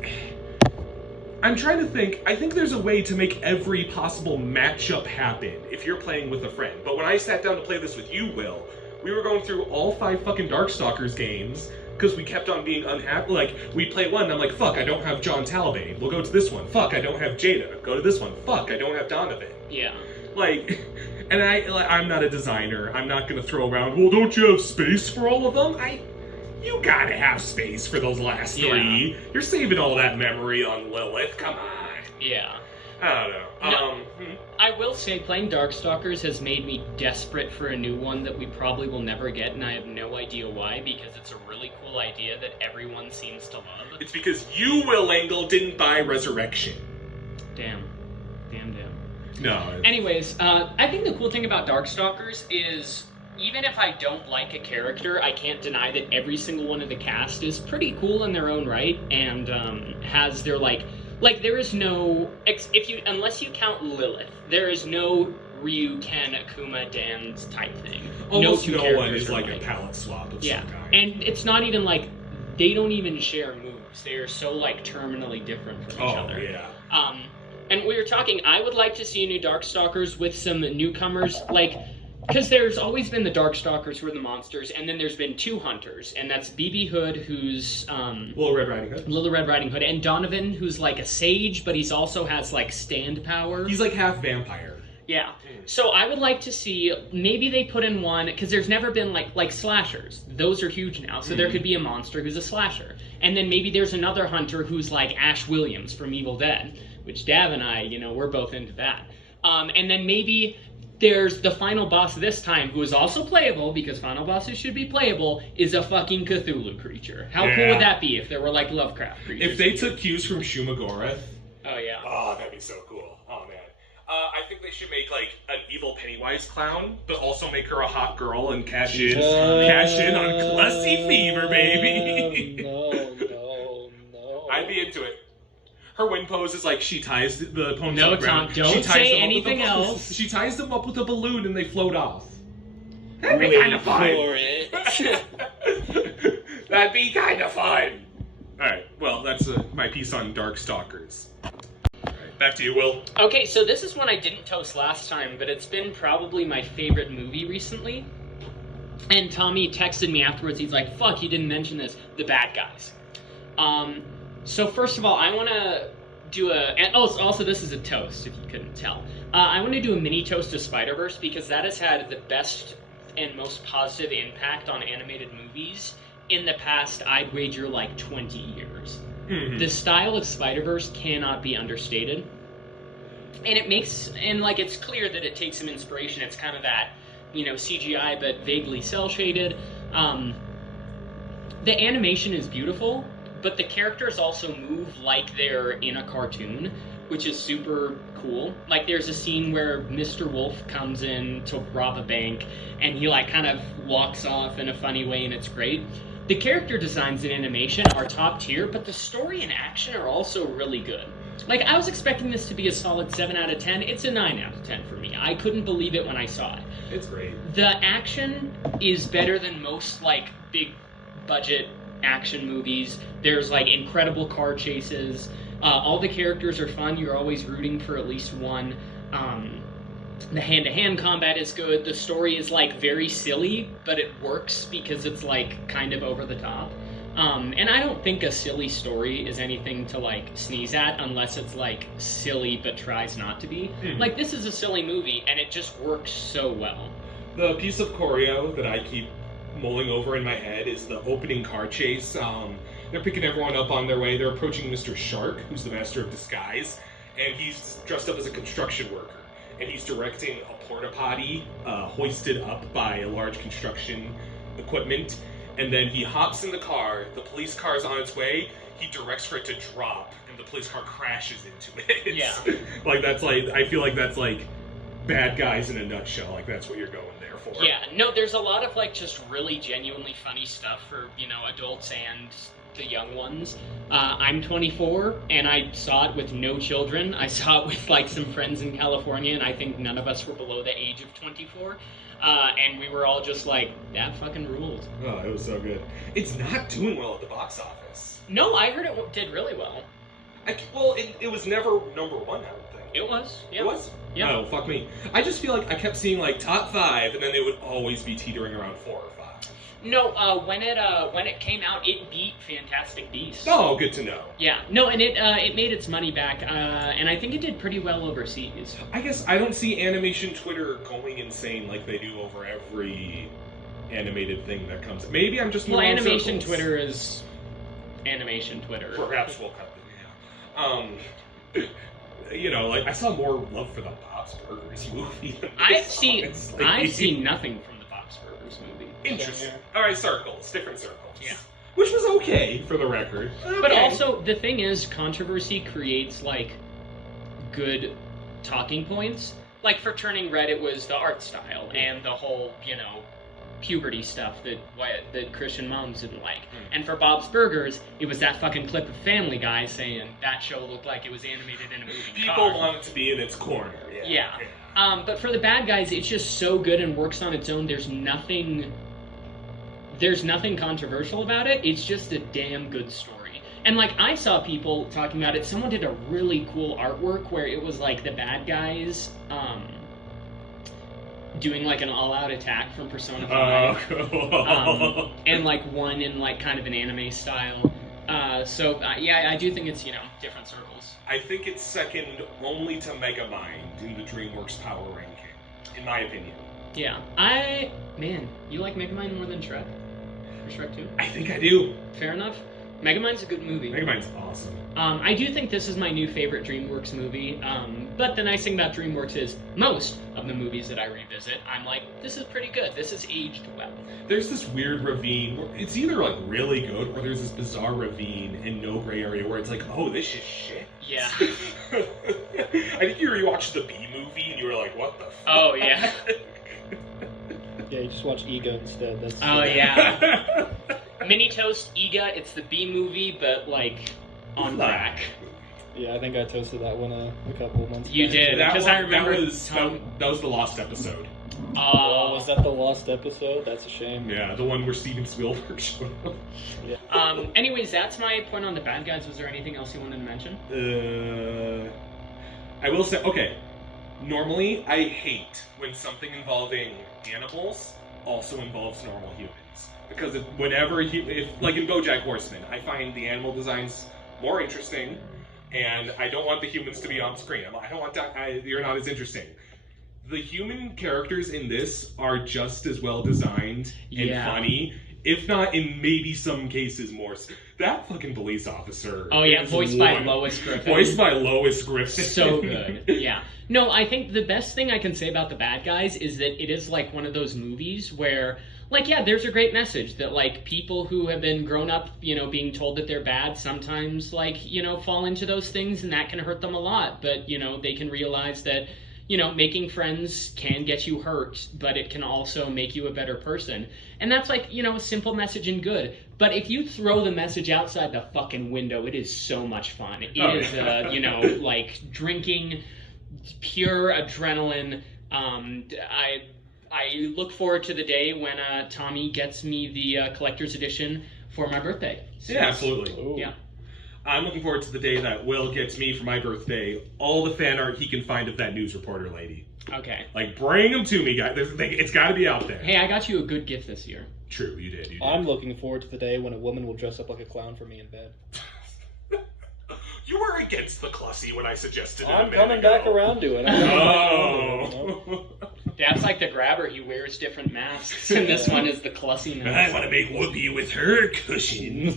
I'm trying to think. I think there's a way to make every possible matchup happen if you're playing with a friend. But when I sat down to play this with you, Will, we were going through all 5 fucking Darkstalkers games because we kept on being unhappy. We play one, and I'm like, fuck, I don't have John Talbane. We'll go to this one. Fuck, I don't have Jada. Go to this one. Fuck, I don't have Donovan. Yeah. And I'm not a designer. I'm not gonna throw around, well, don't you have space for all of them? You gotta have space for those last 3. You're saving all that memory on Lilith. Come on. Yeah. I don't know. No. I will say, playing Darkstalkers has made me desperate for a new one that we probably will never get, and I have no idea why, because it's a really cool idea that everyone seems to love. It's because you, Will Engel, didn't buy Resurrection. Damn. No. Anyways, I think the cool thing about Darkstalkers is, even if I don't like a character, I can't deny that every single one of the cast is pretty cool in their own right, and has their, like there is no, unless you count Lilith, there is no Ryu, Ken, Akuma, Dan type thing. Almost no one is are like a palette swap of yeah, some kind. and it's not even like, they don't even share moves. They are so, like, terminally different from each other. Yeah. And we were talking, I would like to see a new Darkstalkers with some newcomers, like, because there's always been the Darkstalkers who are the monsters, and then there's been two hunters, and that's BB Hood, who's Little Red Riding Hood, and Donovan, who's like a sage, but he's also has like stand power. He's like half vampire. Yeah. So I would like to see, maybe they put in one, because there's never been like slashers. Those are huge now, so there could be a monster who's a slasher. And then maybe there's another hunter who's like Ash Williams from Evil Dead, which Dav and I, we're both into that. And then maybe there's the final boss this time, who is also playable, because final bosses should be playable, is a fucking Cthulhu creature. How cool would that be if there were like Lovecraft creatures? If they took cues from Shumagorath. Oh yeah. Oh, that'd be so cool. Oh man. I think they should make like an evil Pennywise clown, but also make her a hot girl and cash in on Classy Fever, baby. No. I'd be into it. Her win pose is like she ties the opponents No, to the ground. Tom, don't say anything else. She ties them up with a balloon and they float off. That'd be kind of fun. That'd be kind of fun. Alright, well, that's my piece on Darkstalkers. Alright, back to you, Will. Okay, so this is one I didn't toast last time, but it's been probably my favorite movie recently. And Tommy texted me afterwards, he's like, fuck, you didn't mention this. The Bad Guys. So first of all, I want to do also this is a toast, if you couldn't tell. I want to do a mini toast to Spider-Verse, because that has had the best and most positive impact on animated movies in the past, I'd wager, like 20 years. Mm-hmm. The style of Spider-Verse cannot be understated. And it's clear that it takes some inspiration. It's kind of that, CGI, but vaguely cel-shaded. The animation is beautiful, but the characters also move like they're in a cartoon, which is super cool. Like, there's a scene where Mr. Wolf comes in to rob a bank, and he, kind of walks off in a funny way, and it's great. The character designs and animation are top tier, but the story and action are also really good. I was expecting this to be a solid 7 out of 10. It's a 9 out of 10 for me. I couldn't believe it when I saw it. It's great. The action is better than most, big budget action movies. There's incredible car chases. All the characters are fun. You're always rooting for at least one. The hand-to-hand combat is good. The story is very silly, but it works because it's kind of over the top. And I don't think a silly story is anything to sneeze at unless it's silly but tries not to be. This is a silly movie and it just works so well. The piece of choreo that I keep mulling over in my head is the opening car chase. They're picking everyone up on their way. They're approaching Mr. Shark, who's the master of disguise, and he's dressed up as a construction worker. And he's directing a porta potty hoisted up by a large construction equipment. And then he hops in the car. The police car's on its way. He directs for it to drop, and the police car crashes into it. Yeah. I feel like that's Bad Guys in a nutshell. That's what you're going there for. Yeah. No, there's a lot of just really genuinely funny stuff for adults and the young ones. I'm 24 and I saw it with no children. I saw it with some friends in California, and I think none of us were below the age of 24. And we were all just that fucking ruled. Oh, it was so good. It's not doing well at the box office. No, I heard it did really well. It was never number one, I don't think. It was. Yeah. It was? Yeah. Oh, fuck me. I just feel I kept seeing top 5, and then they would always be teetering around 4 or 5. No, when it came out, it beat Fantastic Beasts. Oh, good to know. Yeah, no, and it made its money back, and I think it did pretty well overseas. I guess I don't see animation Twitter going insane like they do over every animated thing that comes. Maybe I'm just animation Twitter is animation Twitter. Perhaps we'll cut them. Yeah. you know, like I saw more love for the Bob's Burgers movie. Than I've this, seen honestly. nothing from the Bob's Burgers movie. Interesting. All right, circles, different circles. Yeah. Which was okay for the record. But Okay. also, the thing is, controversy creates, like, good talking points. Like, for Turning Red, it was the art style and the whole, you know, puberty stuff that Christian moms didn't like. And for Bob's Burgers, it was that fucking clip of Family Guy saying that show looked like it was animated in a moving people car. want it to be in its corner. Yeah. But for the bad guys, it's just so good and works on its own. There's nothing controversial about it. It's just a damn good story. And like I saw people talking about it. Someone did a really cool artwork where it was like the bad guys doing like an all-out attack from Persona 5. Cool. And like one in like kind of an anime style. Yeah, I do think it's, you know, different circles. I think it's second only to Megamind in the DreamWorks Power Ranking, in my opinion. Yeah. Man, you like Megamind more than Shrek? Or Shrek 2? I think I do. Fair enough. Megamind's a good movie. Megamind's awesome. I do think this is my new favorite DreamWorks movie, but the nice thing about DreamWorks is most of the movies that I revisit, I'm like, this is pretty good. This has aged well. There's this weird ravine where it's either like really good or there's this bizarre ravine and no gray area where it's like, oh, this is shit. Yeah. I think you rewatched the B movie and you were like, what the fuck? Oh, yeah. Yeah, you just watch Ego instead. That's Oh, yeah. Mini Toast, Iga, it's the B movie, but like on crack. Yeah, I think I toasted that one a couple of months You back. did, because I remember that was the lost episode. Oh, was that the lost episode? That's a shame. Yeah, the one where Steven Spielberg showed up. Yeah. Anyways, that's my point on the bad guys. Was there anything else you wanted to mention? I will say, okay, normally I hate when something involving animals also involves normal humans. Because like in BoJack Horseman, I find the animal designs more interesting, and I don't want the humans to be on screen. I don't want that. You're not as interesting. The human characters in this are just as well designed and funny, if not in maybe some cases more. That fucking police officer. Oh yeah, voiced by Lois Griffin. Voiced by Lois Griffin. So good. Yeah. No, I think the best thing I can say about the bad guys is that it is like one of those movies where, like, yeah, there's a great message that, like, people who have been grown up, you know, being told that they're bad sometimes, like, you know, fall into those things and that can hurt them a lot. But, you know, they can realize that, you know, making friends can get you hurt, but it can also make you a better person. And that's like, you know, a simple message and good. But if you throw the message outside the fucking window, it is so much fun. It is, you know, like drinking pure adrenaline. I look forward to the day when Tommy gets me the collector's edition for my birthday. So, yeah, absolutely. Ooh. Yeah. I'm looking forward to the day that Will gets me for my birthday all the fan art he can find of that news reporter lady. Okay. Like, bring them to me, guys. It's got to be out there. Hey, I got you a good gift this year. True, you did. I'm looking forward to the day when a woman will dress up like a clown for me in bed. You were against the Clussy when I suggested it. I'm coming back around to it. Oh. That's like the grabber. He wears different masks, and this one is the Clussy I mask. want to make Whoopi with her cushion.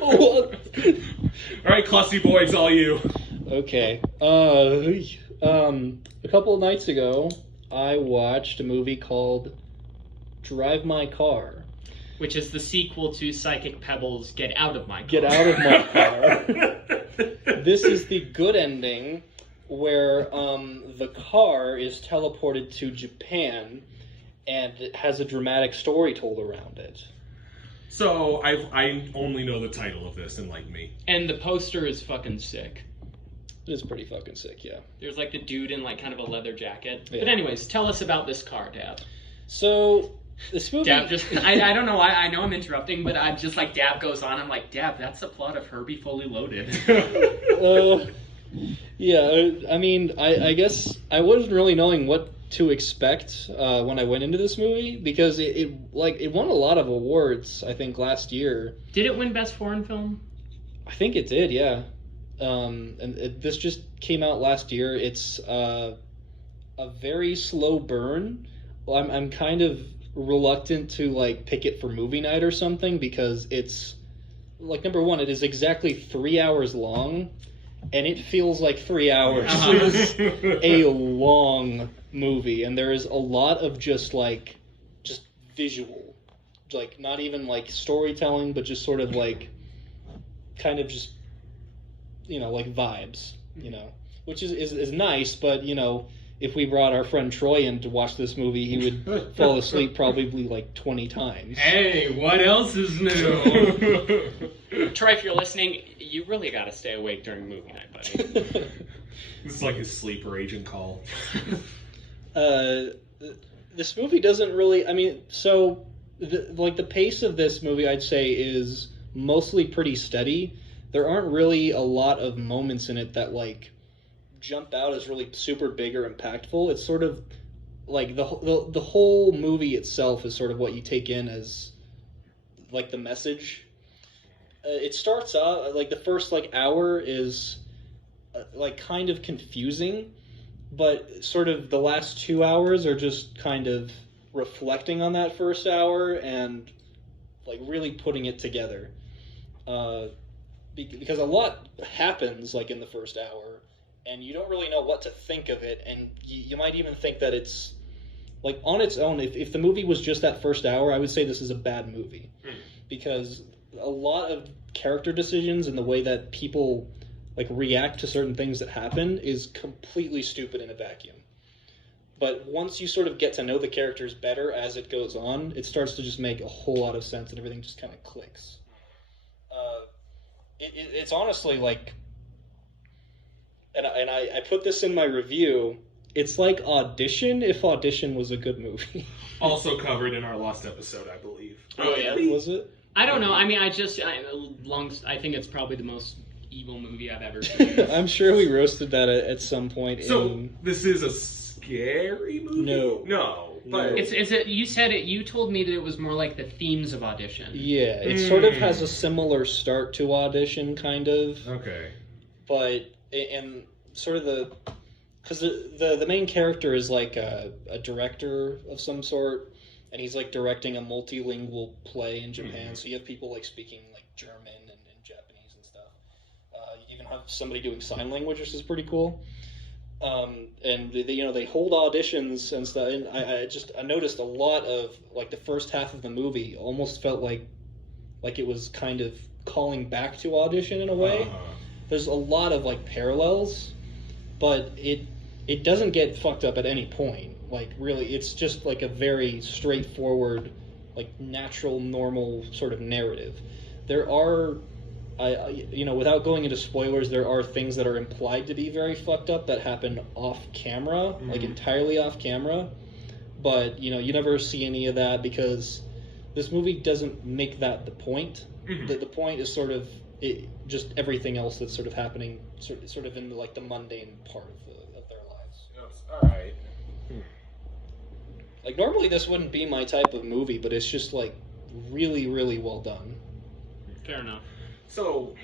All right, Clussy boys, all you. Okay. A couple of nights ago, I watched a movie called Drive My Car. Which is the sequel to Psychic Pebbles' Get Out of My Car. Get out of my car. This is the good ending where the car is teleported to Japan and it has a dramatic story told around it. So I only know the title of this, and like me. And the poster is fucking sick. It is pretty fucking sick, yeah. There's like the dude in like kind of a leather jacket. Yeah. But anyways, tell us about this car, Dab. So, this movie... Dab just, I don't know why, I know I'm interrupting, but I'm just like, Dab goes on, I'm like, Dab, that's the plot of Herbie Fully Loaded. Yeah, I mean, I guess I wasn't really knowing what to expect when I went into this movie, because it won a lot of awards, I think, last year. Did it win Best Foreign Film? I think it did, yeah. This just came out last year. It's a very slow burn. I'm kind of reluctant to like pick it for movie night or something, because it's like, number one, it is exactly 3 hours long, and it feels like 3 hours. Uh-huh. It is a long movie, and there is a lot of just visual, like, not even, like, storytelling, but just sort of, like, kind of just, like, vibes, which is nice, but, if we brought our friend Troy in to watch this movie, he would fall asleep probably, like, 20 times. Hey, what else is new? Troy, if you're listening, you really got to stay awake during movie night, buddy. This is like his sleeper agent call. This movie doesn't really... I mean, so, the pace of this movie, I'd say, is mostly pretty steady. There aren't really a lot of moments in it that, like, jump out as really super big or impactful. It's sort of, like, the whole movie itself is sort of what you take in as, like, the message. It starts out, like, the first, like, hour is, like, kind of confusing, but sort of the last 2 hours are just kind of reflecting on that first hour and, like, really putting it together. Because a lot happens, like, in the first hour, and you don't really know what to think of it, and you might even think that it's, like, on its own, if the movie was just that first hour, I would say this is a bad movie. Because a lot of character decisions and the way that people, like, react to certain things that happen is completely stupid in a vacuum. But once you sort of get to know the characters better as it goes on, it starts to just make a whole lot of sense and everything just kind of clicks. It's honestly like, and I put this in my review, it's like Audition if Audition was a good movie. Also covered in our last episode, I believe. Oh, yeah. Was it? I don't know. I mean, I think it's probably the most evil movie I've ever seen. I'm sure we roasted that at some point. So, this is a scary movie? No. But You told me that it was more like the themes of Audition. Yeah, it sort of has a similar start to Audition, kind of. Okay. But, and sort of because the main character is like a director of some sort, and he's like directing a multilingual play in Japan, so you have people like speaking like German and Japanese and stuff. You even have somebody doing sign language, which is pretty cool. And they hold auditions and stuff, and I noticed a lot of, like, the first half of the movie almost felt like it was kind of calling back to Audition in a way. There's a lot of, like, parallels, but it doesn't get fucked up at any point. Like, really, it's just like a very straightforward, like, natural, normal sort of narrative. There are, without going into spoilers, there are things that are implied to be very fucked up that happen off camera, like entirely off camera. But, you never see any of that because this movie doesn't make that the point. The point is sort of just everything else that's sort of happening, sort of in the, like, the mundane part of their lives. Yes. All right. Like, normally this wouldn't be my type of movie, but it's just, like, really, really well done. Fair enough. So,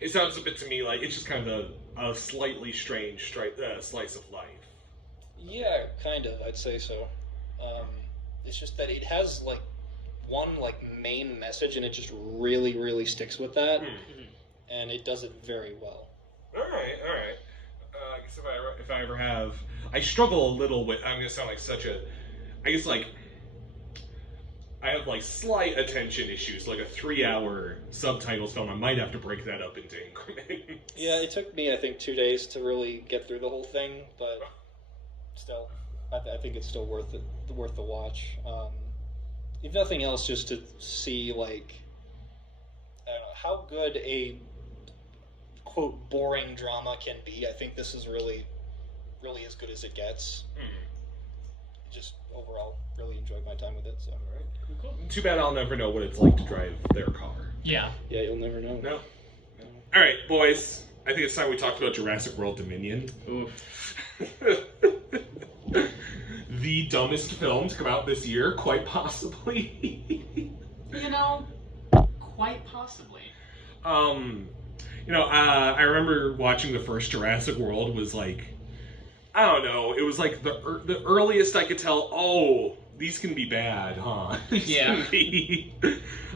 it sounds a bit to me like it's just kind of a slightly strange slice of life. Yeah, kind of, I'd say so. It's just that it has, like, one, like, main message, and it just really, really sticks with that, and it does it very well. All right. I guess if I ever have... I struggle a little with... I'm going to sound like such a... I guess, like... I have, like, slight attention issues, like a 3-hour subtitles film. I might have to break that up into increments. Yeah, it took me, I think, 2 days to really get through the whole thing, but still, I think it's still worth the watch. If nothing else, just to see, like, I don't know, how good a, quote, boring drama can be. I think this is really, really as good as it gets. Just overall, really enjoyed my time with it, so... Cool. Too bad I'll never know what it's like to drive their car. Yeah. Yeah, you'll never know. No. All right, boys. I think it's time we talked about Jurassic World Dominion. Oof. The dumbest film to come out this year, quite possibly. Quite possibly. I remember watching the first Jurassic World was like, I don't know, it was like the earliest I could tell, oh, these can be bad, huh? Yeah.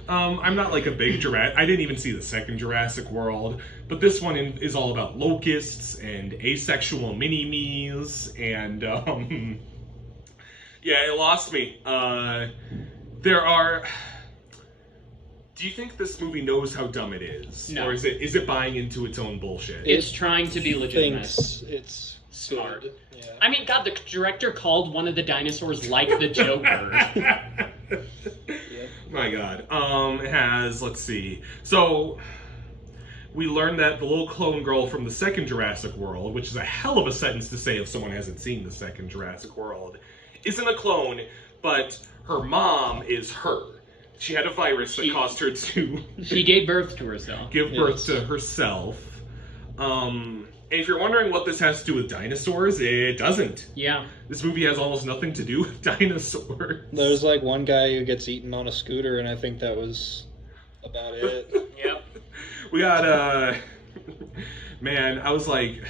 I'm not like a big Jurassic. I didn't even see the second Jurassic World, but this one is all about locusts and asexual mini-me's, and yeah, it lost me. There are. Do you think this movie knows how dumb it is, No. or is it buying into its own bullshit? It's trying to be legitimate. Thinks it's Smart. good. Yeah. I mean, God, the director called one of the dinosaurs like the Joker. Yep. My God. It has, let's see. So, we learned that the little clone girl from the second Jurassic World, which is a hell of a sentence to say if someone hasn't seen the second Jurassic World, isn't a clone, but her mom is her. She had a virus that caused her to She gave birth to herself. give birth to herself. And if you're wondering what this has to do with dinosaurs, it doesn't. Yeah. This movie has almost nothing to do with dinosaurs. There's like one guy who gets eaten on a scooter, and I think that was about it. Yep. We got, man, I was like,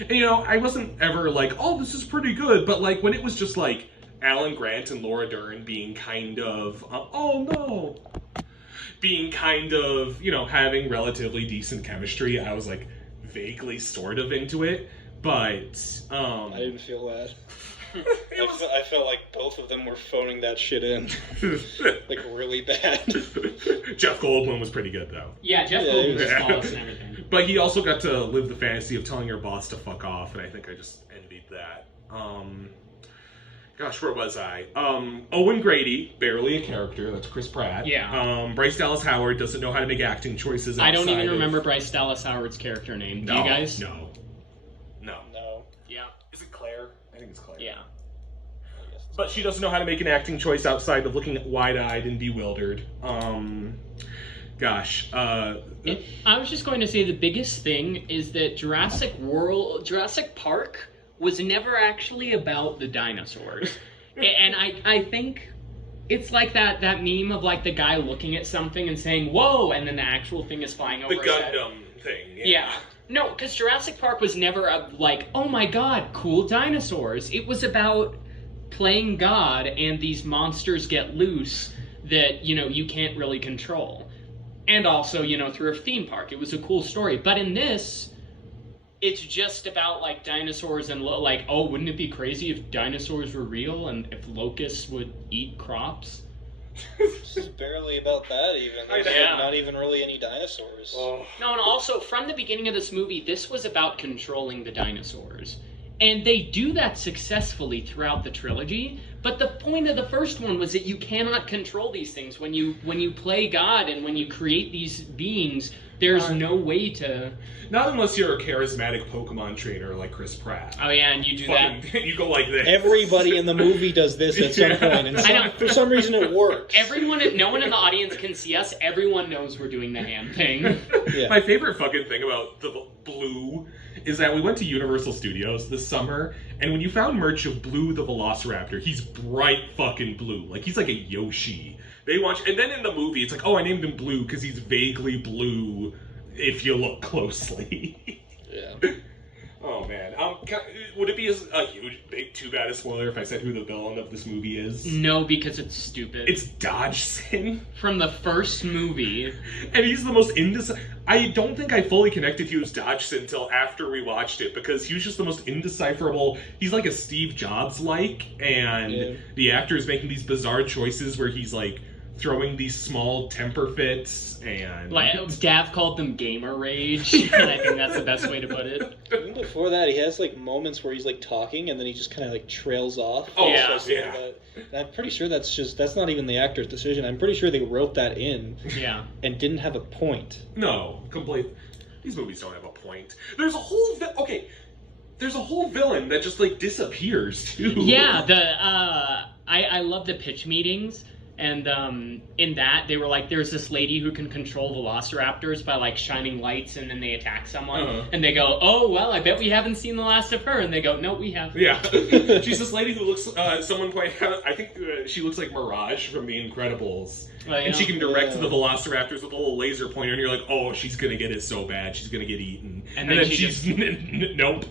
and you know, I wasn't ever like, oh, this is pretty good, but like when it was just like Alan Grant and Laura Dern being kind of, being kind of, you know, having relatively decent chemistry, I was like vaguely sort of into it, but, I didn't feel that. it was, I felt like both of them were phoning that shit in, like really bad. Jeff Goldblum was pretty good though. Yeah, Jeff Yeah, Goldblum was yeah. flawless and everything. But he also got to live the fantasy of telling your boss to fuck off, and I think I just envied that. Gosh, where was I? Owen Grady, barely a character. That's Chris Pratt. Yeah. Bryce Dallas Howard doesn't know how to make acting choices. I don't outside even of- remember Bryce Dallas Howard's character name. Do No, you guys? No. No. Yeah. Is it Claire? I think it's Claire. Yeah. But she doesn't know how to make an acting choice outside of looking wide-eyed and bewildered. Gosh. I was just going to say the biggest thing is that Jurassic Park was never actually about the dinosaurs. And I think it's like that meme of like the guy looking at something and saying, whoa, and then the actual thing is flying over The his head. Gundam thing. Yeah. No, because Jurassic Park was never like, oh my god, cool dinosaurs. It was about playing God and these monsters get loose that, you know, you can't really control. And also, you know, through a theme park. It was a cool story. But in this, it's just about, like, dinosaurs and, like, oh, wouldn't it be crazy if dinosaurs were real and if locusts would eat crops? This is barely about that even. There's Yeah. like not even really any dinosaurs. Oh. No, and also, from the beginning of this movie, this was about controlling the dinosaurs. And they do that successfully throughout the trilogy, but the point of the first one was that you cannot control these things. When you play God and when you create these beings, there's no way to... Not unless you're a charismatic Pokemon trainer like Chris Pratt. Oh yeah, and you do that. Fucking, you go like this. Everybody in the movie does this at some point, and I know. for some reason it works. No one in the audience can see us. Everyone knows we're doing the hand thing. Yeah. My favorite fucking thing about the Blue is that we went to Universal Studios this summer, and when you found merch of Blue the Velociraptor, he's bright fucking blue. Like, he's like a Yoshi. And then in the movie, it's like, oh, I named him Blue because he's vaguely blue if you look closely. Yeah. Oh, man. Would it be a huge, big, too bad a spoiler if I said who the villain of this movie is? No, because it's stupid. It's Dodgson. From the first movie. And he's the most I don't think I fully connected Hugh's Dodgson until after we watched it, because he was just the most indecipherable. He's like a Steve Jobs-like, and the actor is making these bizarre choices where he's like throwing these small temper fits, and Like, Dav called them gamer rage, and I think that's the best way to put it. Even before that, he has like moments where he's like talking and then he just kind of like trails off. Oh, yeah. Especially yeah. And I'm pretty sure that's not even the actor's decision. I'm pretty sure they wrote that in Yeah. and didn't have a point. No, complete. These movies don't have a point. There's a whole there's a whole villain that just like disappears too. Yeah, I love the pitch meetings, and in that they were like, there's this lady who can control velociraptors by like shining lights, and then they attack someone, and they go, oh well, I bet we haven't seen the last of her, and they go, no, we have. Yeah, she's this lady who looks. Someone pointed out. I think she looks like Mirage from The Incredibles, and she can direct the velociraptors with a little laser pointer, and you're like, oh, she's gonna get it so bad, she's gonna get eaten, And then she she's nope.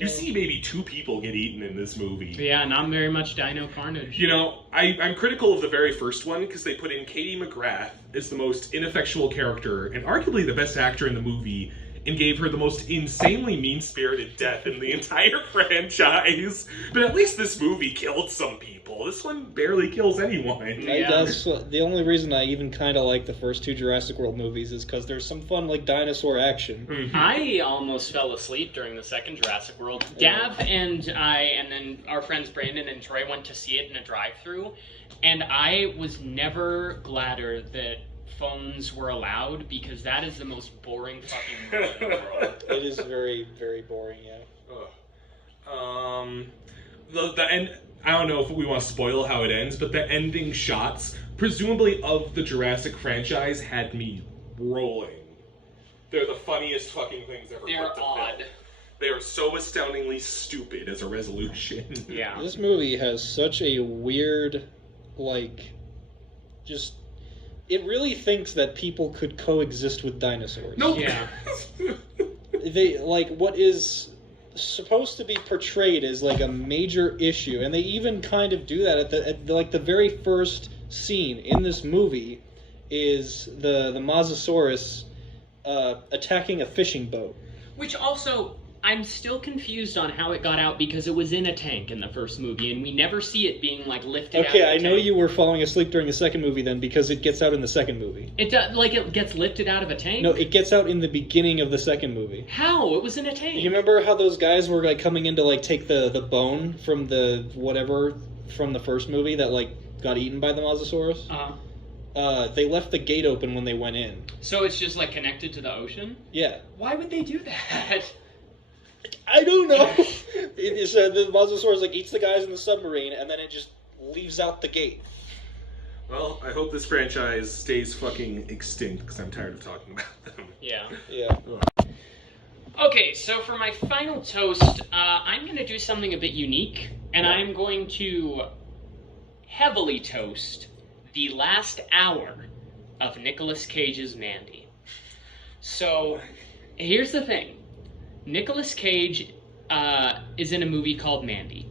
You see maybe 2 people get eaten in this movie. Yeah, not very much Dino Carnage. You know, I'm critical of the very first one because they put in Katie McGrath as the most ineffectual character and arguably the best actor in the movie, and gave her the most insanely mean-spirited death in the entire franchise. But at least this movie killed some people. This one barely kills anyone. Yeah. That's the only reason I even kind of like the first 2 Jurassic World movies is because there's some fun, like, dinosaur action. Mhm. I almost fell asleep during the second Jurassic World. Dav and I, and then our friends Brandon and Troy went to see it in a drive-thru, and I was never gladder that phones were allowed, because that is the most boring fucking movie in the world. It is very, very boring, yeah. The end. I don't know if we want to spoil how it ends, but the ending shots, presumably of the Jurassic franchise, had me rolling. They're the funniest fucking things ever. They're put to odd. film. They are so astoundingly stupid as a resolution. Yeah. This movie has such a weird, like, just... It really thinks that people could coexist with dinosaurs. Nope. Yeah. They, like, what is supposed to be portrayed as, like, a major issue, and they even kind of do that at the very first scene in this movie is the Mosasaurus attacking a fishing boat. Which also, I'm still confused on how it got out, because it was in a tank in the first movie, and we never see it being, like, lifted out of Okay, the I know tank. you were falling asleep during the second movie then, because it gets out in the second movie. It does, like, it gets lifted out of a tank? No, it gets out in the beginning of the second movie. How? It was in a tank. You remember how those guys were, like, coming in to, like, take the bone from the whatever from the first movie that, like, got eaten by the Mosasaurus? They left the gate open when they went in. So it's just, like, connected to the ocean? Yeah. Why would they do that? I don't know. The Mosasaurus, like, eats the guys in the submarine, and then it just leaves out the gate. Well, I hope this franchise stays fucking extinct, because I'm tired of talking about them. Yeah. Yeah. Okay, so for my final toast, I'm going to do something a bit unique, and I'm going to heavily toast the last hour of Nicolas Cage's Mandy. So, here's the thing. Nicolas Cage is in a movie called Mandy.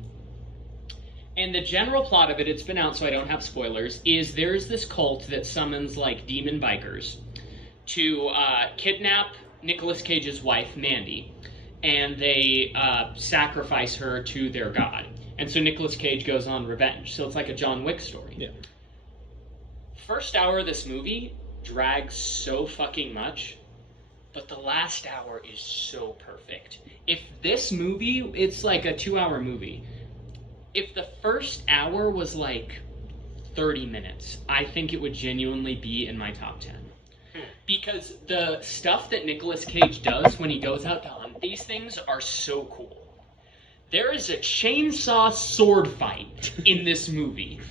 And the general plot of it, it's been out so I don't have spoilers, is there's this cult that summons, like, demon bikers to kidnap Nicolas Cage's wife, Mandy, and they sacrifice her to their god. And so Nicolas Cage goes on revenge. So it's like a John Wick story. Yeah. First hour of this movie drags so fucking much, but the last hour is so perfect. If this movie, it's like a 2-hour movie. If the first hour was like 30 minutes, I think it would genuinely be in my top 10. Because the stuff that Nicolas Cage does when he goes out to hunt these things are so cool. There is a chainsaw sword fight in this movie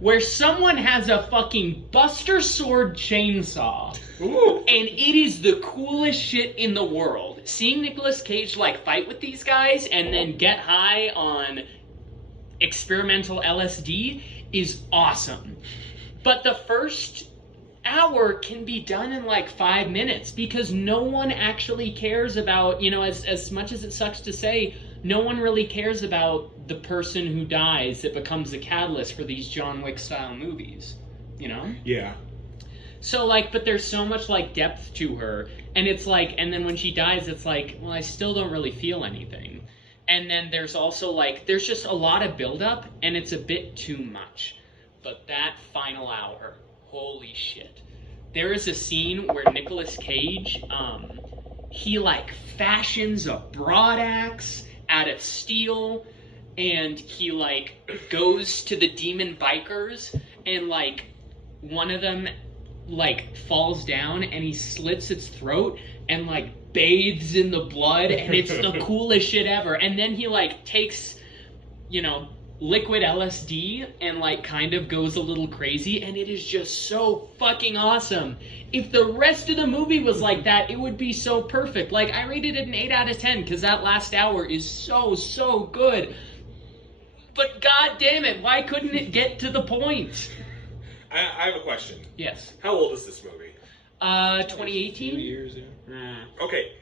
where someone has a fucking Buster Sword chainsaw. Ooh. And it is the coolest shit in the world. Seeing Nicolas Cage, like, fight with these guys and then get high on experimental LSD is awesome. But the first hour can be done in, like, 5 minutes because no one actually cares about, you know, as much as it sucks to say, no one really cares about the person who dies that becomes the catalyst for these John Wick-style movies, you know? Yeah. So, like, but there's so much, like, depth to her, and it's like, and then when she dies, it's like, well, I still don't really feel anything. And then there's also, like, there's just a lot of buildup, and it's a bit too much. But that final hour, holy shit. There is a scene where Nicolas Cage, he, like, fashions a broad axe out of steel, and he, like, goes to the demon bikers, and, like, one of them, like, falls down, and he slits its throat, and, like, bathes in the blood, and it's the coolest shit ever. And then he, like, takes, you know, liquid LSD, and, like, kind of goes a little crazy, and it is just so fucking awesome. If the rest of the movie was like that, it would be so perfect. Like, I rated it an 8 out of 10, because that last hour is so good. But god damn it, why couldn't it get to the point? I have a question. Yes. How old is this movie? 2018? 2 years, yeah. Okay.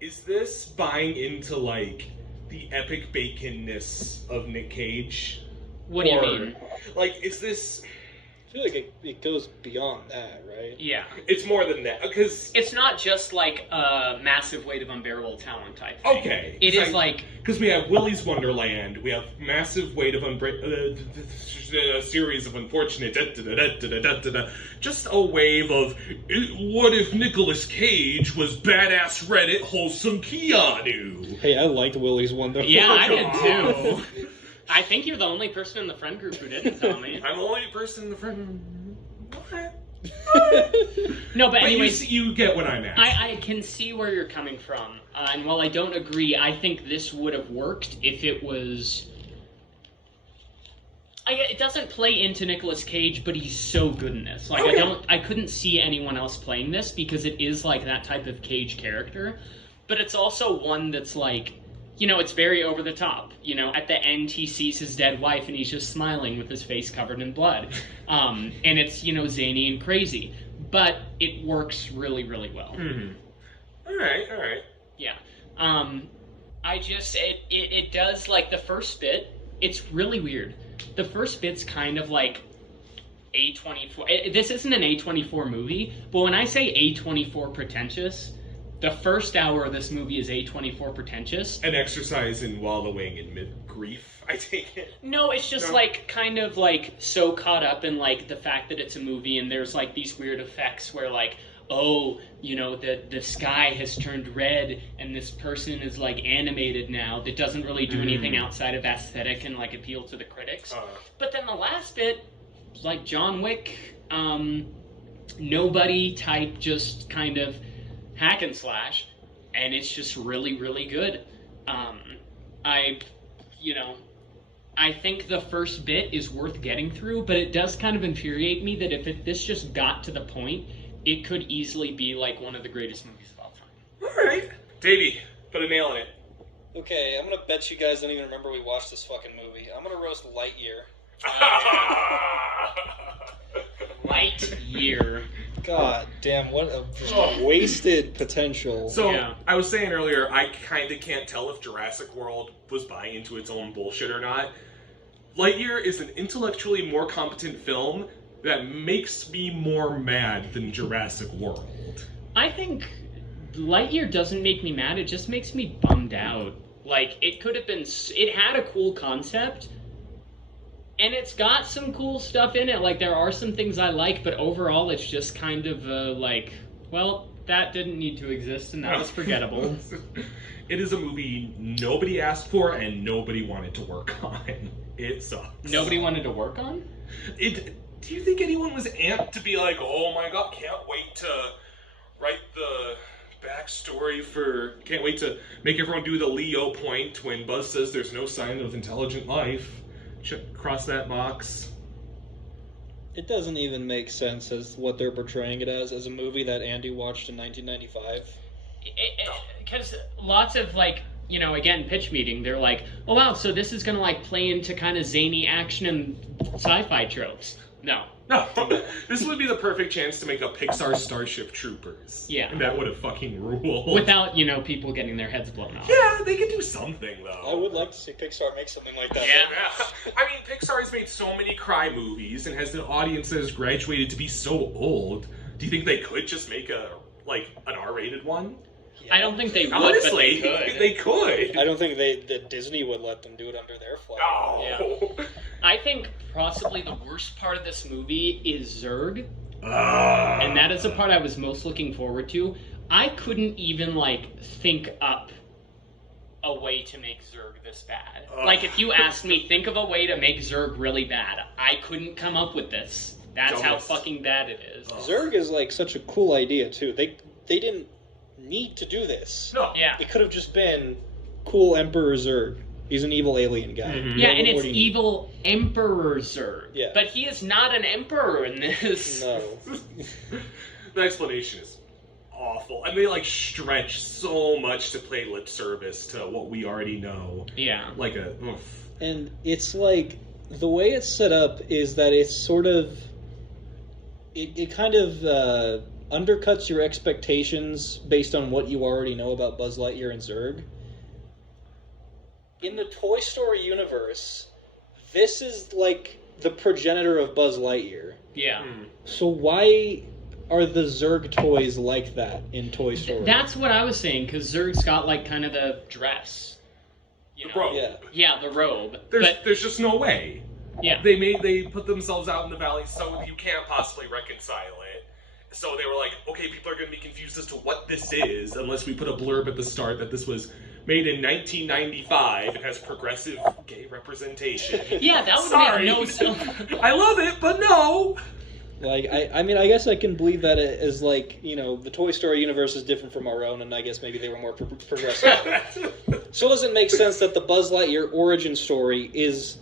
is this buying into, like, the epic baconness of Nick Cage? What do you mean? Like, is this... I feel like it goes beyond that, right? Yeah. It's more than that, because... It's not just like a massive weight of unbearable talent type thing. Okay. It is like... Because we have Willy's Wonderland, we have massive weight of a series of unfortunate... just a wave of, what if Nicolas Cage was badass Reddit wholesome Keanu? Hey, I liked Willy's Wonderland. Yeah, I did too. I think you're the only person in the friend group who didn't tell me. I'm the only person in the friend... What? No, but Anyway, anyways... you get what I'm at. I can see where you're coming from. And while I don't agree, I think this would have worked if it was... it doesn't play into Nicolas Cage, but he's so good in this. Like, Okay. I couldn't see anyone else playing this because it is like that type of Cage character. But it's also one that's like, you know, it's very over the top. You know, at the end he sees his dead wife and he's just smiling with his face covered in blood. And it's, you know, zany and crazy. But it works really, really well. Mm-hmm. Alright. Yeah. It does, like, the first bit, it's really weird. The first bit's kind of like A24. This isn't an A24 movie, but when I say A24 pretentious, the first hour of this movie is A24 pretentious. An exercise in wallowing in mid-grief, I take it. No, it's just, like, kind of, like, so caught up in, like, the fact that it's a movie and there's, like, these weird effects where, like, oh, you know, the sky has turned red and this person is, like, animated now that doesn't really do anything outside of aesthetic and, like, appeal to the critics. But then the last bit, like, John Wick, nobody type, just kind of hack and slash, and it's just really, really good. I think the first bit is worth getting through, but it does kind of infuriate me that if this just got to the point, it could easily be like one of the greatest movies of all time. Alright. Davey, put a nail in it. Okay, I'm gonna bet you guys don't even remember we watched this fucking movie. I'm gonna roast Lightyear. Lightyear. God damn, what a just wasted potential. So, Yeah. I was saying earlier, I kind of can't tell if Jurassic World was buying into its own bullshit or not. Lightyear is an intellectually more competent film that makes me more mad than Jurassic World. I think Lightyear doesn't make me mad, it just makes me bummed out. Like, it could have been... It had a cool concept, and it's got some cool stuff in it. Like, there are some things I like, but overall it's just kind of, like, well, that didn't need to exist, and that was forgettable. It is a movie nobody asked for and nobody wanted to work on. It sucks. Nobody wanted to work on? Do you think anyone was amped to be like, oh my god, can't wait to write the backstory for... Can't wait to make everyone do the Leo point when Buzz says there's no sign of intelligent life. Cross that box. It doesn't even make sense as what they're portraying it as a movie that Andy watched in 1995. Because lots of, like, you know, again, pitch meeting, they're like, oh wow, so this is gonna, like, play into kind of zany action and sci-fi tropes. No. This would be the perfect chance to make a Pixar Starship Troopers. Yeah. And that would have fucking ruled. Without, you know, people getting their heads blown off. Yeah, they could do something, though. I would like to see Pixar make something like that. Yeah. I mean, Pixar has made so many cry movies and has an audience that has graduated to be so old. Do you think they could just make an R-rated one? Yeah. I don't think they would, Honestly, but they could. They could. I don't think that Disney would let them do it under their flag. Oh. Yeah. I think possibly the worst part of this movie is Zurg. And that is the part I was most looking forward to. I couldn't even, like, think up a way to make Zurg this bad. Like, if you asked me, think of a way to make Zurg really bad, I couldn't come up with this. That's how fucking bad it is. Zurg is, like, such a cool idea, too. They didn't need to do this. No. Yeah. It could have just been cool Emperor Zurg. He's an evil alien guy. Mm-hmm. Yeah, and What it's do you need? evil Emperor Zurg. Yeah. But he is not an emperor in this. No. The explanation is awful. And they, like, stretch so much to play lip service to what we already know. Yeah. Like a... Oof. And it's like, the way it's set up is that it's sort of... It kind of undercuts your expectations based on what you already know about Buzz Lightyear and Zurg. In the Toy Story universe, this is like the progenitor of Buzz Lightyear. Yeah. So why are the Zurg toys like that in Toy Story? That's what I was saying, because Zurg's got like kind of the dress. You The know? robe. Yeah. Yeah, the robe. There's just no way. Yeah. They put themselves out in the valley so you can't possibly reconcile it. So they were like, okay, people are going to be confused as to what this is unless we put a blurb at the start that this was made in 1995 and has progressive gay representation. Yeah, that would Sorry. make no sense. I love it, but no. Like, I mean, I guess I can believe that it is like, you know, the Toy Story universe is different from our own, and I guess maybe they were more progressive. So it doesn't make sense that the Buzz Lightyear origin story is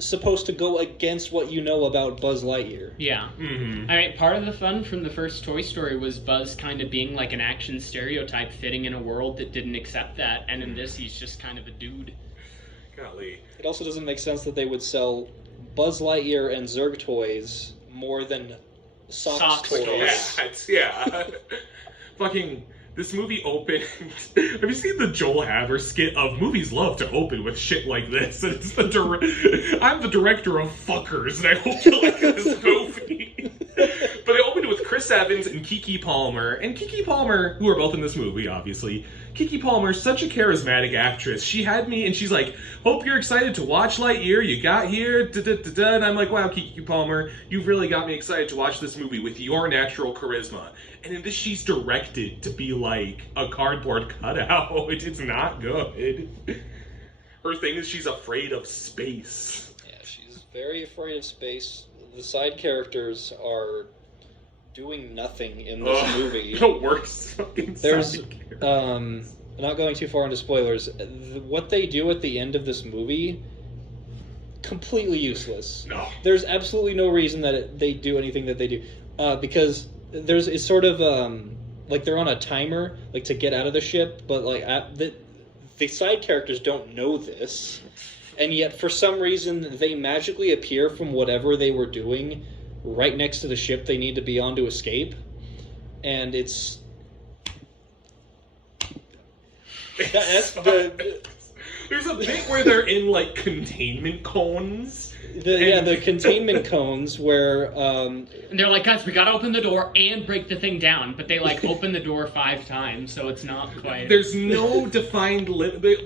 supposed to go against what you know about Buzz Lightyear. Yeah. Mm-hmm. All right, part of the fun from the first Toy Story was Buzz kind of being like an action stereotype fitting in a world that didn't accept that, and in this he's just kind of a dude. Golly. It also doesn't make sense that they would sell Buzz Lightyear and Zurg toys more than Socks toys. Toys. Yeah. Fucking, this movie opened... Have you seen the Joel Haver skit of movies love to open with shit like this? And it's I'm the director of Fuckers, and I hope you like this movie. But it opened with Chris Evans and Keke Palmer. And Keke Palmer, who are both in this movie, obviously. Keke Palmer, such a charismatic actress. She had me, and she's like, hope you're excited to watch Lightyear. You got here, da-da-da-da. And I'm like, wow, Keke Palmer, you've really got me excited to watch this movie with your natural charisma. And in this, she's directed to be like a cardboard cutout. It's not good. Her thing is she's afraid of space. Yeah, she's very afraid of space. The side characters are doing nothing in this movie. The worst fucking There's, side character. Not going too far into spoilers, what they do at the end of this movie, completely useless. No. There's absolutely no reason that they do anything that they do. Because it's sort of, like they're on a timer, like to get out of the ship, but like the side characters don't know this. And yet, for some reason, they magically appear from whatever they were doing right next to the ship they need to be on to escape. And it's... That's There's a bit where they're in, like, containment cones. the containment cones where... And they're like, guys, we gotta open the door and break the thing down, but they like open the door 5 times, so it's not quite... There's no defined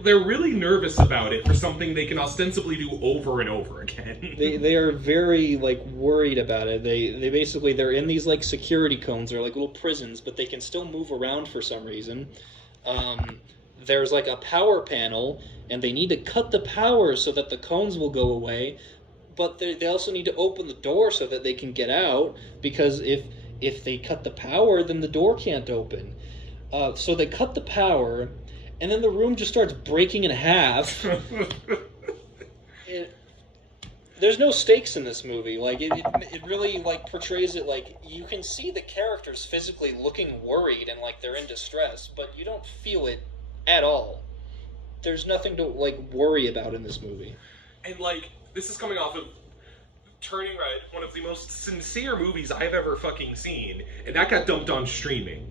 they're really nervous about it for something they can ostensibly do over and over again. They are very, like, worried about it. They basically, they're in these, like, security cones. They're like little prisons, but they can still move around for some reason. There's, like, a power panel, and they need to cut the power so that the cones will go away. But they also need to open the door so that they can get out, because if they cut the power, then the door can't open. So they cut the power, and then the room just starts breaking in half. There's no stakes in this movie. Like, it really, like, portrays it like you can see the characters physically looking worried and like they're in distress, but you don't feel it at all. There's nothing to, like, worry about in this movie. And, like, this is coming off of Turning Red, one of the most sincere movies I've ever fucking seen, and that got dumped on streaming.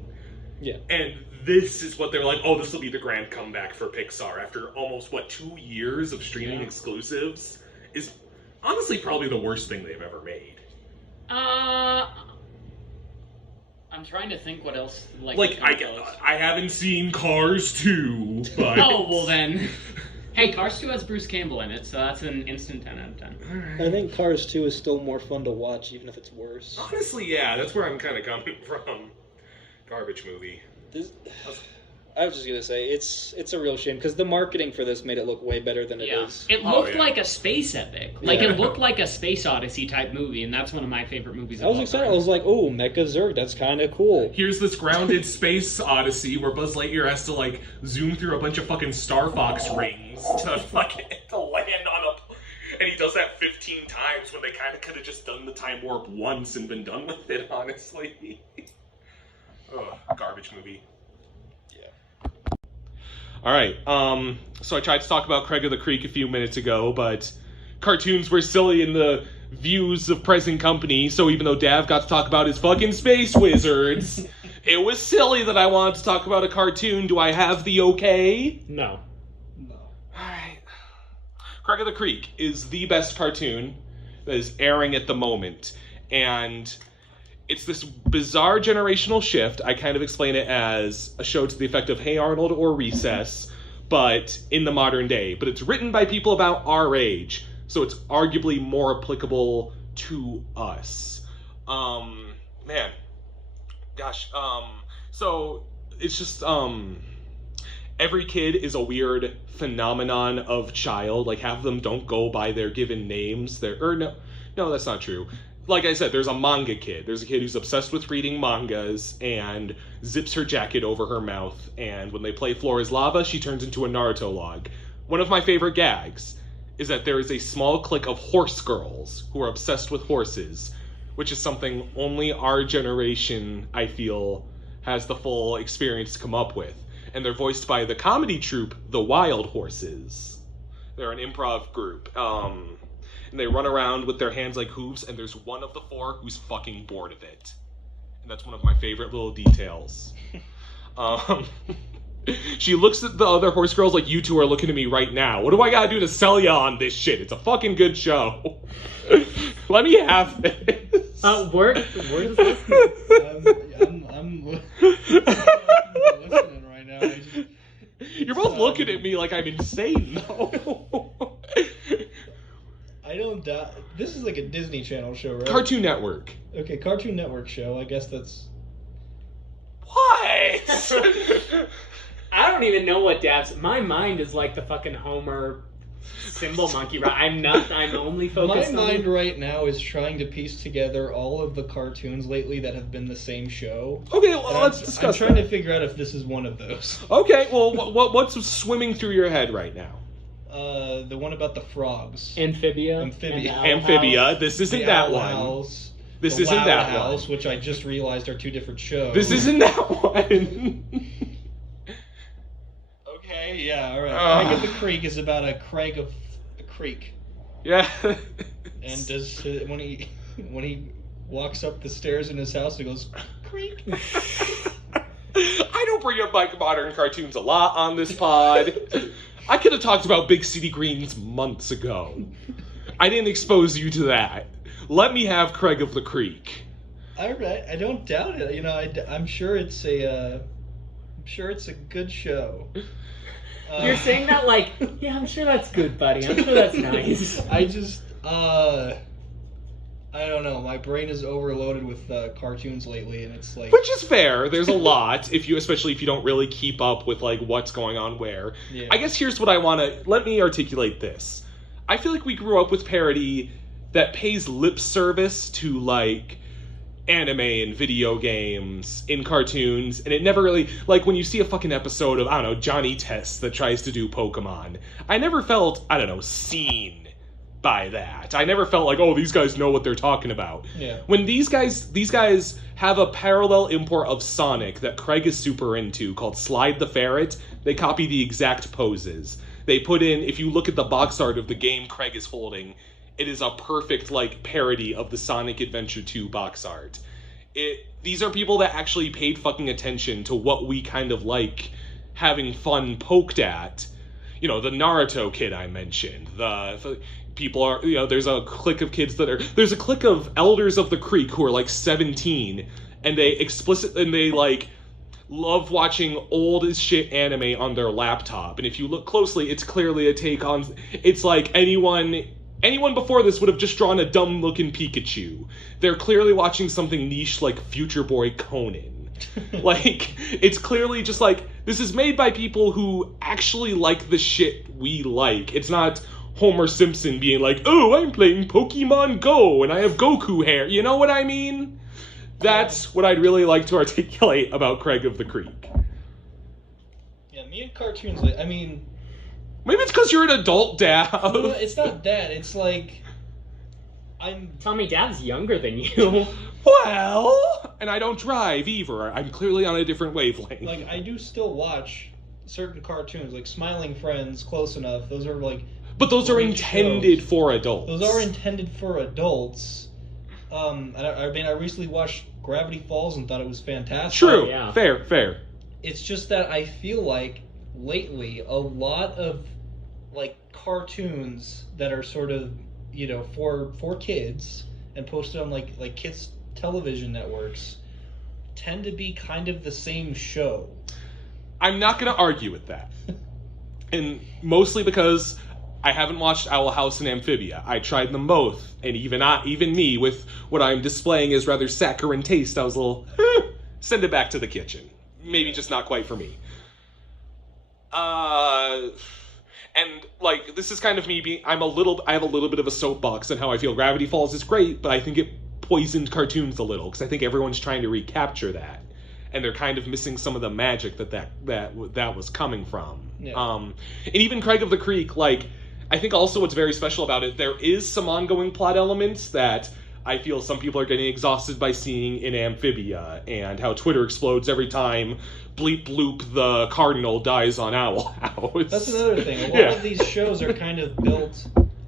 Yeah. And this is what they're like, oh, this will be the grand comeback for Pixar after almost, 2 years of streaming exclusives, is honestly probably the worst thing they've ever made. I'm trying to think what else, I haven't seen Cars 2, but... Oh, well then... Hey, Cars 2 has Bruce Campbell in it, so that's an instant 10 out of 10. I think Cars 2 is still more fun to watch, even if it's worse. Honestly, yeah, that's where I'm kind of coming from. Garbage movie. I was just gonna say, it's a real shame, because the marketing for this made it look way better than it is. It looked like a space epic. Like, Yeah. it looked like a Space Odyssey type movie, and that's one of my favorite movies of I was all excited. time. I was like, oh, Mecha Zurg, that's kind of cool. Here's this grounded space odyssey where Buzz Lightyear has to, like, zoom through a bunch of fucking Star Fox rings to land on a... And he does that 15 times when they kind of could have just done the time warp once and been done with it, honestly. Ugh, garbage movie. Alright, so I tried to talk about Craig of the Creek a few minutes ago, but cartoons were silly in the views of present company, so even though Dav got to talk about his fucking space wizards, it was silly that I wanted to talk about a cartoon. Do I have the okay? No. Alright. Craig of the Creek is the best cartoon that is airing at the moment. And it's this bizarre generational shift. I kind of explain it as a show to the effect of Hey Arnold or Recess, but in the modern day. But it's written by people about our age, so it's arguably more applicable to us. Man. Gosh. So it's just, every kid is a weird phenomenon of child. Like, half of them don't go by their given names. No, that's not true. Like I said, there's a manga kid. There's a kid who's obsessed with reading mangas and zips her jacket over her mouth. And when they play Floor is Lava, she turns into a Naruto log. One of my favorite gags is that there is a small clique of horse girls who are obsessed with horses, which is something only our generation, I feel, has the full experience to come up with. And they're voiced by the comedy troupe, The Wild Horses. They're an improv group. And they run around with their hands like hooves, and there's one of the four who's fucking bored of it. And that's one of my favorite little details. She looks at the other horse girls like, you two are looking at me right now. What do I gotta do to sell you on this shit? It's a fucking good show. Let me have this. Where is this? I'm listening right now. You're both looking at me like I'm insane, though. I don't doubt. This is like a Disney Channel show, right? Cartoon Network. Okay, Cartoon Network show. I guess that's. What? I don't even know what Dav's. My mind is like the fucking Homer symbol monkey. Right? I'm only focused. My mind right now is trying to piece together all of the cartoons lately that have been the same show. Okay, well, let's discuss. I'm trying to figure out if this is one of those. Okay, well, what's swimming through your head right now? The one about the frogs. Amphibia. Amphibia. This isn't that one. House, this isn't that House, one. which I just realized are two different shows. This isn't that one. Okay, yeah, all right. Craig of the Creek is about a Craig of the Creek. Yeah. And when he walks up the stairs in his house, he goes, Creek. I don't bring up like modern cartoons a lot on this pod. I could have talked about Big City Greens months ago. I didn't expose you to that. Let me have Craig of the Creek. All right, I don't doubt it. You know, I'm sure it's a good show. You're saying that like, yeah, I'm sure that's good, buddy. I'm sure that's nice. I just, I don't know. My brain is overloaded with cartoons lately, and it's like... Which is fair. There's a lot, especially if you don't really keep up with like what's going on where. Yeah. I guess here's what I want to... Let me articulate this. I feel like we grew up with parody that pays lip service to like anime and video games in cartoons, and it never really... Like when you see a fucking episode of, I don't know, Johnny Test that tries to do Pokemon, I never felt, I don't know, seen by that. I never felt like, oh, these guys know what they're talking about. Yeah. When these guys have a parallel import of Sonic that Craig is super into called Slide the Ferret, they copy the exact poses. They put in, if you look at the box art of the game Craig is holding, it is a perfect like parody of the Sonic Adventure 2 box art. These are people that actually paid fucking attention to what we kind of like having fun poked at. You know, the Naruto kid I mentioned, people are, you know, there's a clique of kids there's a clique of elders of the creek who are like 17, and they like love watching old as shit anime on their laptop. And if you look closely, it's clearly a take on, it's like anyone before this would have just drawn a dumb looking Pikachu. They're clearly watching something niche like Future Boy Conan. Like, it's clearly just like, this is made by people who actually like the shit we like. It's not Homer Simpson being like, oh, I'm playing Pokemon Go and I have Goku hair. You know what I mean? That's what I'd really like to articulate about Craig of the Creek. Yeah, me and cartoons, I mean... Maybe it's because you're an adult, Dad. No, it's not that. It's like... Tell me Dad's younger than you. Well, and I don't drive either. I'm clearly on a different wavelength. Like, I do still watch certain cartoons, like Smiling Friends, Close Enough. Those are like... But those are each intended shows. for adults. Those are intended for adults. And I recently watched Gravity Falls and thought it was fantastic. True. Yeah. Fair. It's just that I feel like lately a lot of like cartoons that are sort of for kids and posted on like kids television networks tend to be kind of the same show. I'm not going to argue with that. And mostly because I haven't watched Owl House and Amphibia. I tried them both, and even me, with what I'm displaying as rather saccharine taste, I was a little, send it back to the kitchen. Maybe just not quite for me. And like this is kind of me being I have a little bit of a soapbox on how I feel Gravity Falls is great, but I think it poisoned cartoons a little because I think everyone's trying to recapture that, and they're kind of missing some of the magic that was coming from. Yeah. And even Craig of the Creek, like I think also what's very special about it, there is some ongoing plot elements that I feel some people are getting exhausted by seeing in Amphibia, and how Twitter explodes every time bleep bloop the cardinal dies on Owl House. That's another thing. A lot of these shows are kind of built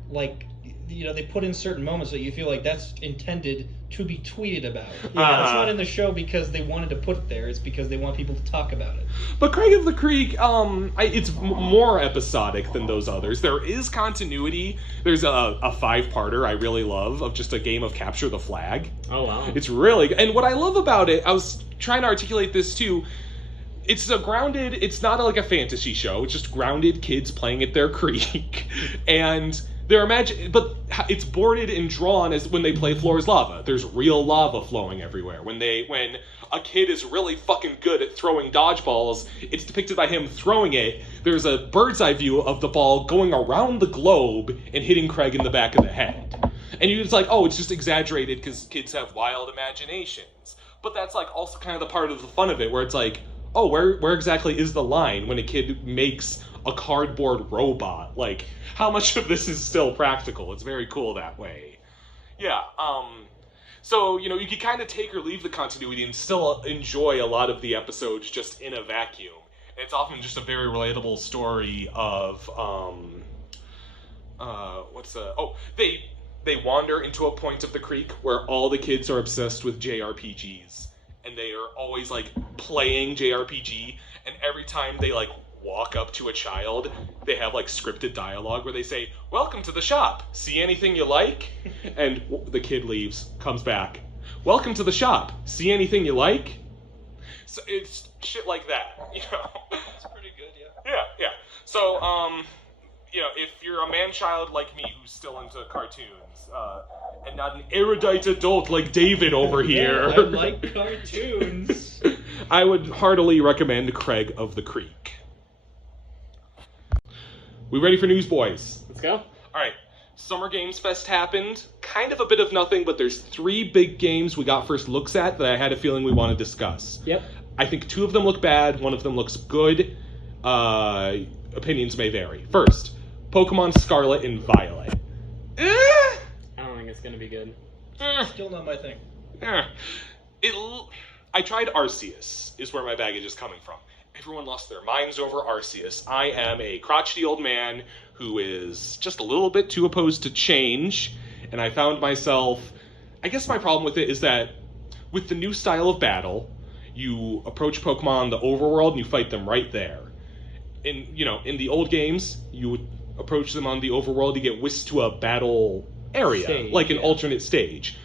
like they put in certain moments that you feel like that's intended to be tweeted about. It's not in the show because they wanted to put it there. It's because they want people to talk about it. But Craig of the Creek, it's more episodic than those others. There is continuity. There's a 5-parter I really love of just a game of capture the flag. Oh, wow. It's really good. And what I love about it, I was trying to articulate this too, it's not like a fantasy show. It's just grounded kids playing at their creek. And but it's boarded and drawn as when they play Floor's Lava. There's real lava flowing everywhere. When a kid is really fucking good at throwing dodgeballs, it's depicted by him throwing it. There's a bird's eye view of the ball going around the globe and hitting Craig in the back of the head. And it's like, oh, it's just exaggerated because kids have wild imaginations. But that's like also kind of the part of the fun of it, where it's like, oh, where exactly is the line when a kid makes a cardboard robot? Like, how much of this is still practical? It's very cool that way. Yeah, so, you can kind of take or leave the continuity and still enjoy a lot of the episodes just in a vacuum. And it's often just a very relatable story of, they wander into a point of the creek where all the kids are obsessed with JRPGs. And they are always, like, playing JRPG, and every time they, like, walk up to a child, they have, like, scripted dialogue where they say, "Welcome to the shop. See anything you like?" And the kid leaves, comes back. "Welcome to the shop. See anything you like?" So it's shit like that, That's pretty good, yeah. Yeah. So, if you're a man-child like me who's still into cartoons, and not an erudite adult like David over here. Yeah, I like cartoons. I would heartily recommend Craig of the Creek. We ready for news, boys? Let's go. Alright, Summer Games Fest happened. Kind of a bit of nothing, but there's 3 big games we got first looks at that I had a feeling we want to discuss. Yep. I think 2 of them look bad, 1 of them looks good. Opinions may vary. First, Pokemon Scarlet and Violet. I don't think it's going to be good. Still not my thing. I tried Arceus, is where my baggage is coming from. Everyone lost their minds over Arceus. I am a crotchety old man who is just a little bit too opposed to change, and I found myself... I guess my problem with it is that with the new style of battle, you approach Pokemon in the overworld and you fight them right there. In the old games, you would approach them on the overworld, you get whisked to a battle area, stage, like an alternate stage.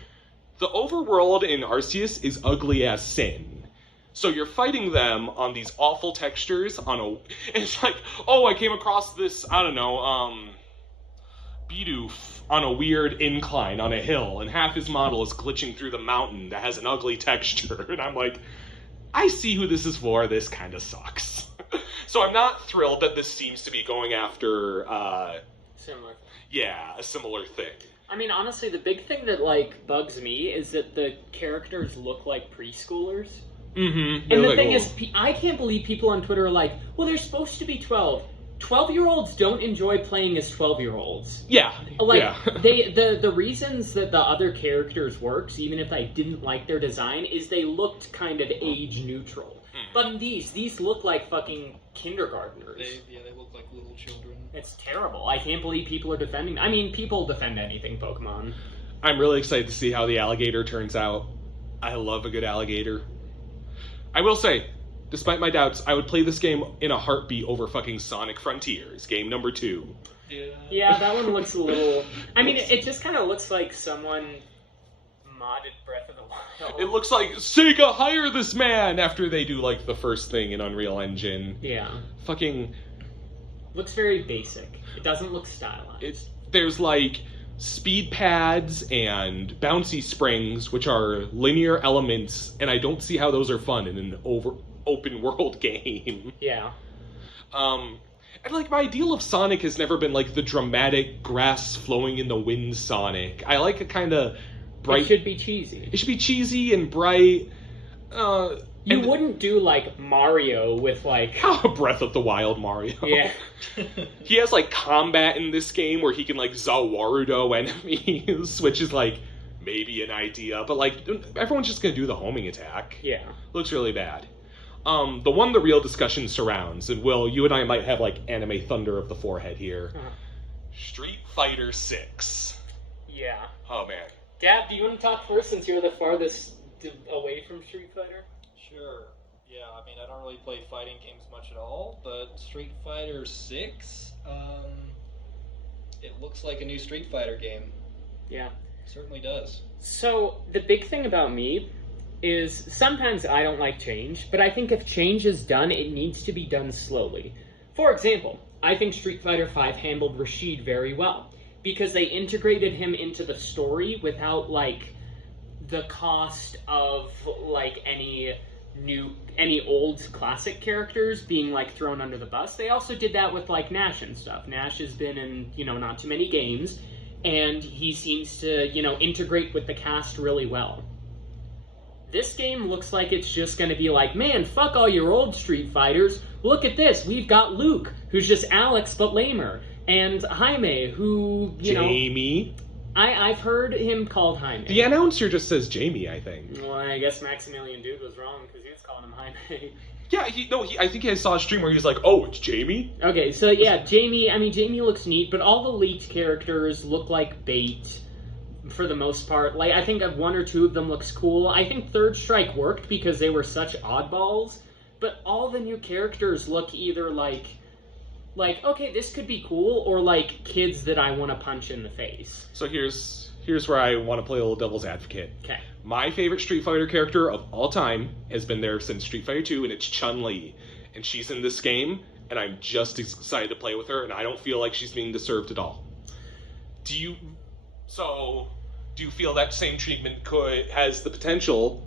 The overworld in Arceus is ugly as sin. So you're fighting them on these awful textures and it's like, oh, I came across this, Bidoof on a weird incline on a hill, and half his model is glitching through the mountain that has an ugly texture. And I'm like, I see who this is for, this kind of sucks. So I'm not thrilled that this seems to be going after, Similar. yeah, a similar thing. I mean, honestly, the big thing that, bugs me is that the characters look like preschoolers. Mm-hmm. And the thing is, I can't believe people on Twitter are like, well, they're supposed to be 12. 12-year-olds don't enjoy playing as 12-year-olds. Yeah. Like, yeah. the reasons that the other characters works, even if I didn't like their design, is they looked kind of age neutral. But in these look like fucking kindergartners. They look like little children. It's terrible. I can't believe people are defending. I mean, people defend anything Pokemon. I'm really excited to see how the alligator turns out. I love a good alligator. I will say, despite my doubts, I would play this game in a heartbeat over fucking Sonic Frontiers, game number 2. Yeah, that one looks a little... I mean, it just kind of looks like someone modded Breath of the Wild. It looks like, Sega, hire this man! After they do, like, the first thing in Unreal Engine. Yeah. Fucking... Looks very basic. It doesn't look stylized. There's, like, speed pads and bouncy springs, which are linear elements, and I don't see how those are fun in an open world game. Yeah. And like my ideal of Sonic has never been like the dramatic grass flowing in the wind Sonic. I like a kind of bright. It should be cheesy. It should be cheesy and bright. You wouldn't do like Mario with like Breath of the Wild Mario. Yeah. He has like combat in this game where he can like Zawarudo enemies, which is like maybe an idea, but like everyone's just gonna do the homing attack. Yeah. Looks really bad. The one the real discussion surrounds, and Will, you and I might have like anime thunder of the forehead here. Street Fighter 6. Yeah. Oh man. Dad, do you want to talk first since you're the farthest away from Street Fighter? Sure. Yeah, I mean, I don't really play fighting games much at all, but Street Fighter 6, it looks like a new Street Fighter game. Yeah. It certainly does. So, the big thing about me is sometimes I don't like change, but I think if change is done, it needs to be done slowly. For example, I think Street Fighter V handled Rashid very well, because they integrated him into the story without, like, the cost of, like, any old classic characters being, like, thrown under the bus. They also did that with, like, Nash and stuff. Nash has been in, not too many games, and he seems to, integrate with the cast really well. This game looks like it's just going to be like, man, fuck all your old Street Fighters. Look at this. We've got Luke, who's just Alex but lamer. And Jaime, who, Jamie. I've heard him called Jaime. The announcer just says Jamie, I think. Well, I guess Maximilian Dude was wrong because he was calling him Jaime. Yeah, I think I saw a stream where he was like, oh, it's Jamie? Okay, so yeah, Jamie looks neat, but all the leaked characters look like bait. For the most part. Like, I think one or two of them looks cool. I think Third Strike worked because they were such oddballs, but all the new characters look either like, okay, this could be cool, or like kids that I want to punch in the face. So here's where I want to play a little devil's advocate. Okay. My favorite Street Fighter character of all time has been there since Street Fighter 2, and it's Chun-Li. And she's in this game, and I'm just excited to play with her, and I don't feel like she's being deserved at all. Do you feel that same treatment has the potential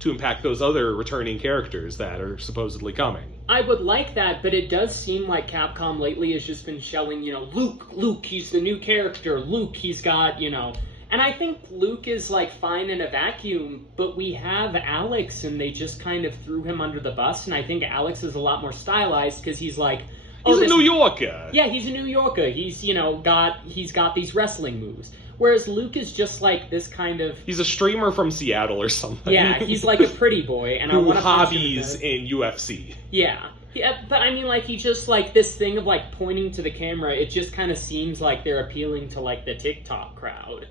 to impact those other returning characters that are supposedly coming? I would like that, but it does seem like Capcom lately has just been showing, Luke, he's the new character. Luke, he's got, And I think Luke is, like, fine in a vacuum, but we have Alex, and they just kind of threw him under the bus, and I think Alex is a lot more stylized, because he's like... He's a New Yorker! Yeah, he's a New Yorker. He's, he's got these wrestling moves. Whereas Luke is just like this kind of... He's a streamer from Seattle or something. Yeah, he's like a pretty boy, and I want to hobbies in UFC. Yeah. Yeah, but I mean, like, he just, like, this thing of, like, pointing to the camera, it just kind of seems like they're appealing to, like, the TikTok crowd.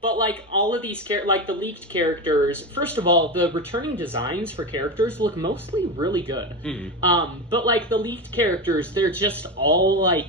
But, like, all of these, like, the leaked characters, first of all, the returning designs for characters look mostly really good. Mm-hmm. But, like, the leaked characters, they're just all, like...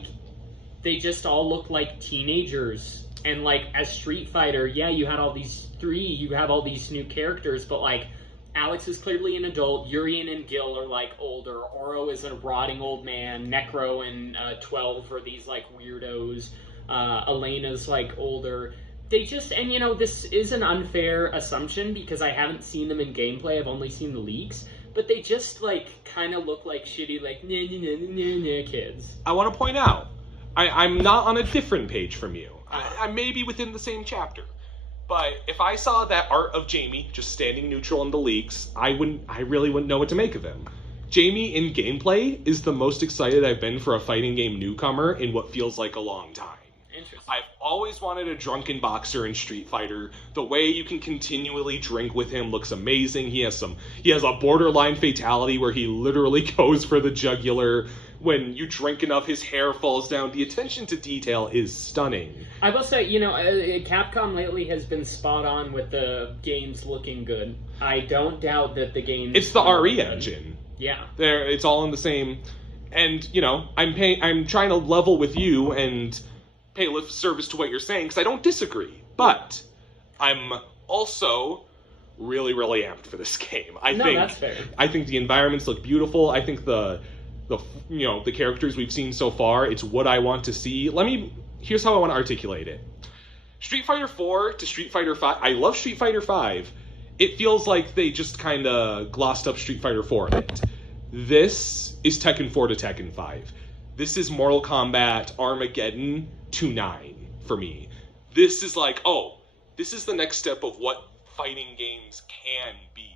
They just all look like teenagers. And, like, as Street Fighter, yeah, you have all these new characters, but, like, Alex is clearly an adult, Urian and Gil are, like, older, Oro is a rotting old man, Necro and 12 are these, like, weirdos, Elena's, like, older. They just, and, this is an unfair assumption, because I haven't seen them in gameplay, I've only seen the leaks, but they just, like, kind of look like shitty, like, kids. I want to point out, I'm not on a different page from you. I may be within the same chapter. But if I saw that art of Jamie just standing neutral in the leaks, I really wouldn't know what to make of him. Jamie in gameplay is the most excited I've been for a fighting game newcomer in what feels like a long time. Interesting. I've always wanted a drunken boxer in Street Fighter. The way you can continually drink with him looks amazing. He has a borderline fatality where he literally goes for the jugular. When you drink enough, his hair falls down. The attention to detail is stunning. I will say, Capcom lately has been spot on with the games looking good. I don't doubt that the game. It's the RE engine. Yeah. It's all in the same. And I'm trying to level with you and pay lip service to what you're saying because I don't disagree. But I'm also really, really amped for this game. That's fair. I think the environments look beautiful. I think the characters we've seen so far, it's what I want to see. Here's how I want to articulate it. Street Fighter 4 to Street Fighter 5. I love Street Fighter 5. It feels like they just kind of glossed up Street Fighter 4 a bit. This is Tekken 4 to Tekken 5. This is Mortal Kombat Armageddon to 9 for me. This is this is the next step of what fighting games can be.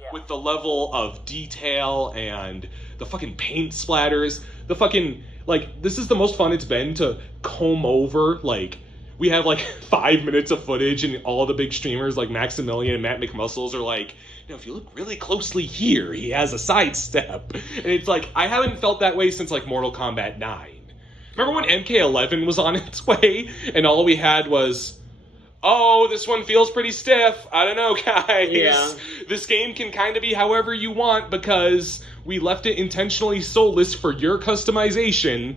Yeah. With the level of detail and the fucking paint splatters, the fucking, this is the most fun it's been to comb over, we have 5 minutes of footage and all the big streamers like Maximilian and Matt McMuscles are if you look really closely here, he has a sidestep. And it's I haven't felt that way since Mortal Kombat 9. Remember when MK11 was on its way and all we had was, oh, this one feels pretty stiff. I don't know, guys. Yeah. This game can kind of be however you want because we left it intentionally soulless for your customization.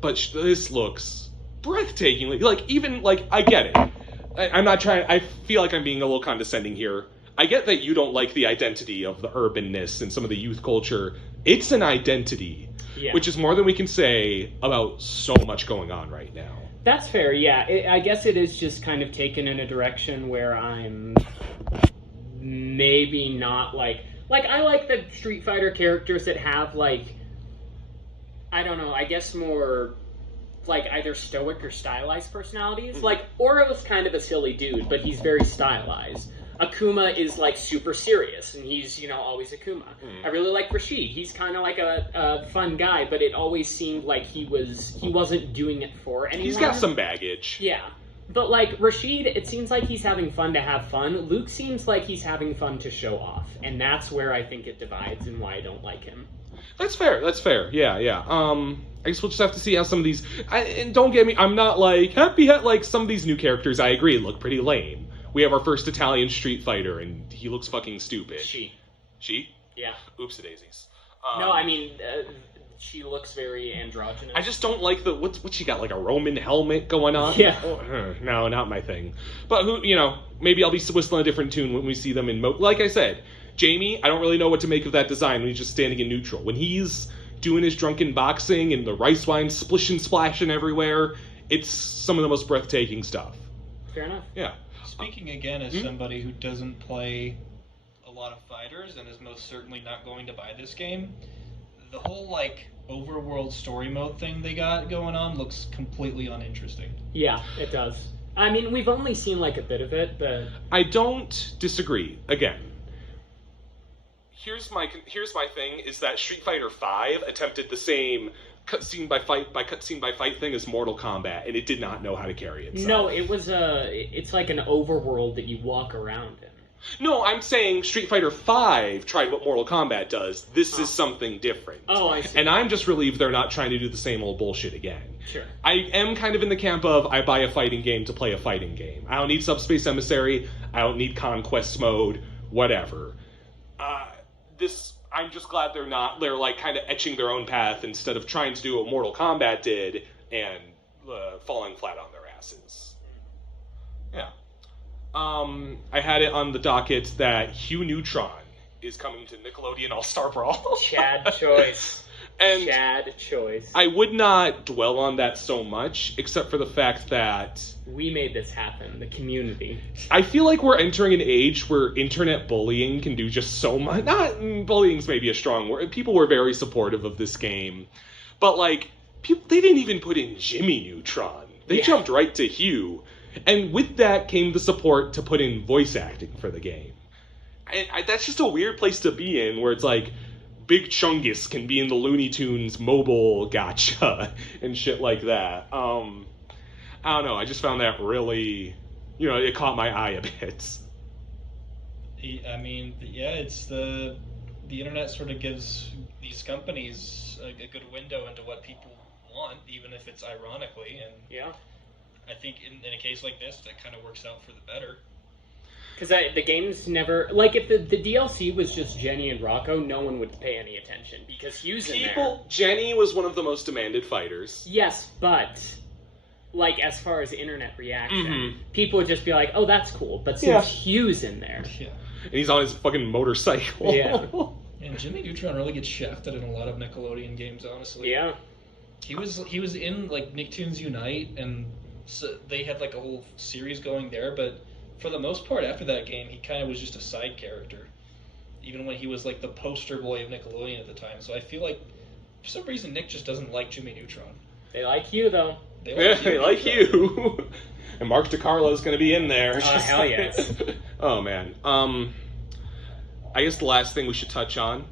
But this looks breathtakingly, I get it. I'm not trying, I feel like I'm being a little condescending here. I get that you don't like the identity of the urbanness and some of the youth culture. It's an identity, which is more than we can say about so much going on right now. That's fair, yeah. I guess it is just kind of taken in a direction where I'm maybe not I like the Street Fighter characters that have I don't know, I guess more either stoic or stylized personalities. Oro's kind of a silly dude, but he's very stylized. Akuma is super serious, and he's always Akuma. I really like Rashid. He's kind of a fun guy, but it always seemed like he wasn't doing it for anyone. He's got some baggage. Yeah, but Rashid, it seems like he's having fun to have fun. Luke seems like he's having fun to show off, and that's where I think it divides and why I don't like him. That's fair. Yeah. I guess we'll just have to see how some of these. And don't get me, I'm not happy at some of these new characters. I agree, look pretty lame. We have our first Italian Street Fighter, and he looks fucking stupid. She? Yeah. Oopsie daisies. No, I mean, she looks very androgynous. I just don't like what she got, a Roman helmet going on? Yeah. No, not my thing. But maybe I'll be whistling a different tune when we see them in like I said, Jamie, I don't really know what to make of that design when he's just standing in neutral. When he's doing his drunken boxing and the rice wine splishing splashing everywhere, it's some of the most breathtaking stuff. Fair enough. Yeah. Speaking again as somebody who doesn't play a lot of fighters and is most certainly not going to buy this game, the whole overworld story mode thing they got going on looks completely uninteresting. Yeah, it does. I mean, we've only seen a bit of it, but I don't disagree. Again, here's my thing is that Street Fighter 5 attempted the same cutscene by fight thing as Mortal Kombat, and it did not know how to carry itself. No, it's like an overworld that you walk around in. No, I'm saying Street Fighter 5 tried what Mortal Kombat does. This is something different. Oh, I see. And I'm just relieved they're not trying to do the same old bullshit again. Sure. I am kind of in the camp of I buy a fighting game to play a fighting game. I don't need Subspace Emissary. I don't need Conquest Mode. Whatever. I'm just glad they're kind of etching their own path instead of trying to do what Mortal Kombat did and falling flat on their asses. Yeah. I had it on the docket that Hugh Neutron is coming to Nickelodeon All-Star Brawl. Chad choice. And Chad choice. I would not dwell on that so much, except for the fact that we made this happen, the community. I feel like we're entering an age where internet bullying can do just so much. Not bullying's maybe a strong word. People were very supportive of this game, but people, they didn't even put in Jimmy Neutron. They jumped right to Hugh, and with that came the support to put in voice acting for the game. That's just a weird place to be in, where it's Big Chungus can be in the Looney Tunes mobile gacha and shit like that. I don't know. I just found that really, it caught my eye a bit. I mean, yeah, it's the internet sort of gives these companies a good window into what people want, even if it's ironically. And Yeah. I think in a case like this, that kind of works out for the better. Because the game's never... Like, if the DLC was just Jenny and Rocco, no one would pay any attention, because Hugh's in there. Jenny was one of the most demanded fighters. Yes, but... Like, as far as internet reaction, Mhm. people would just be like, oh, that's cool. But since Hugh's in there... Yeah. And he's on his fucking motorcycle. Yeah. And Jimmy Neutron really gets shafted in a lot of Nickelodeon games, honestly. Yeah. He was in, like, Nicktoons Unite, and so they had, like, a whole series going there, but for the most part, after that game, he kind of was just a side character. Even when he was, like, the poster boy of Nickelodeon at the time. So I feel like, for some reason, Nick just doesn't like Jimmy Neutron. They like Hugh, though. They like you. And Mark DiCarlo's going to be in there. Hell yes. Oh, man. I guess the last thing we should touch on,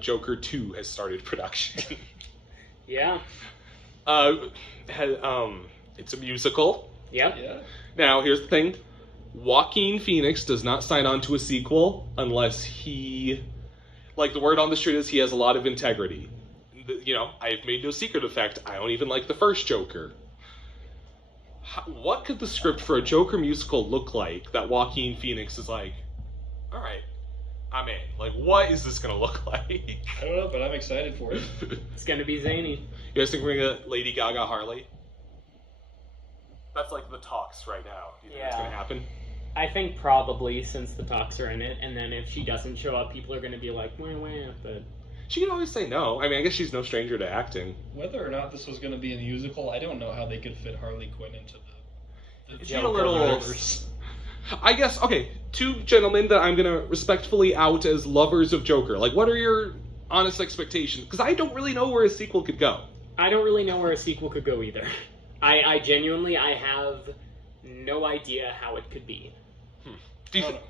Joker 2 has started production. Yeah. It's a musical. Yep. Yeah. Now, here's the thing. Joaquin Phoenix does not sign on to a sequel unless he... Like, the word on the street is he has a lot of integrity. I've made no secret of the fact I don't even like the first Joker. What could the script for a Joker musical look like that Joaquin Phoenix is like, alright, I'm in. Like, what is this going to look like? I don't know, but I'm excited for it. It's gonna be zany. You guys think we're going to get Lady Gaga Harley? That's like the talks right now. Do you think it's going to happen? I think probably, since the talks are in it, and then if she doesn't show up, people are gonna be like, wah, wah, but... She can always say no. I mean, I guess she's no stranger to acting. Whether or not this was going to be a musical, I don't know how they could fit Harley Quinn into the It's Joker a little... universe. I guess, okay, two gentlemen that I'm going to respectfully out as lovers of Joker. Like, what are your honest expectations? Because I don't really know where a sequel could go. I don't really know where a sequel could go either. I genuinely, I have no idea how it could be. Do you think...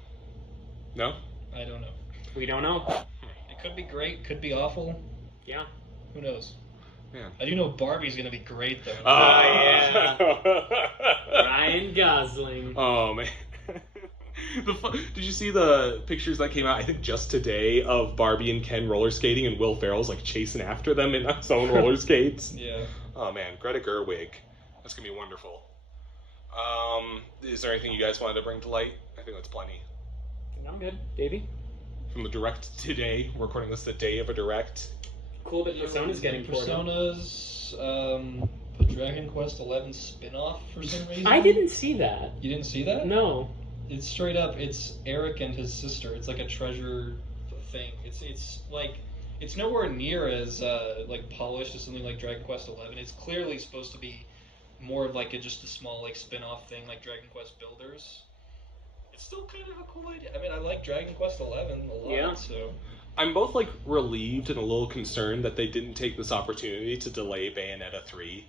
No? I don't know. We don't know. It could be great, could be awful. Yeah. Who knows? Man. I do know Barbie's going to be great, though. yeah. Ryan Gosling. Oh, man. Did you see the pictures that came out, I think just today, of Barbie and Ken roller skating and Will Ferrell's like chasing after them in his own roller skates? Yeah. Oh, man. Greta Gerwig. That's going to be wonderful. Is there anything you guys wanted to bring to light? I think that's plenty. I'm good. Davey? From the direct today, we're recording this the day of a direct. Cool that Persona's getting ported. Persona's the Dragon Quest XI spin-off for some reason. I didn't see that. You didn't see that? No. It's straight up. It's Eric and his sister. It's like a treasure thing. It's like it's nowhere near as like polished as something like Dragon Quest XI. It's clearly supposed to be more of like just a small like spin-off thing like Dragon Quest Builders. It's still kind of a cool idea. I mean, I like Dragon Quest XI a lot. Yeah. So I'm both like relieved and a little concerned that they didn't take this opportunity to delay Bayonetta 3.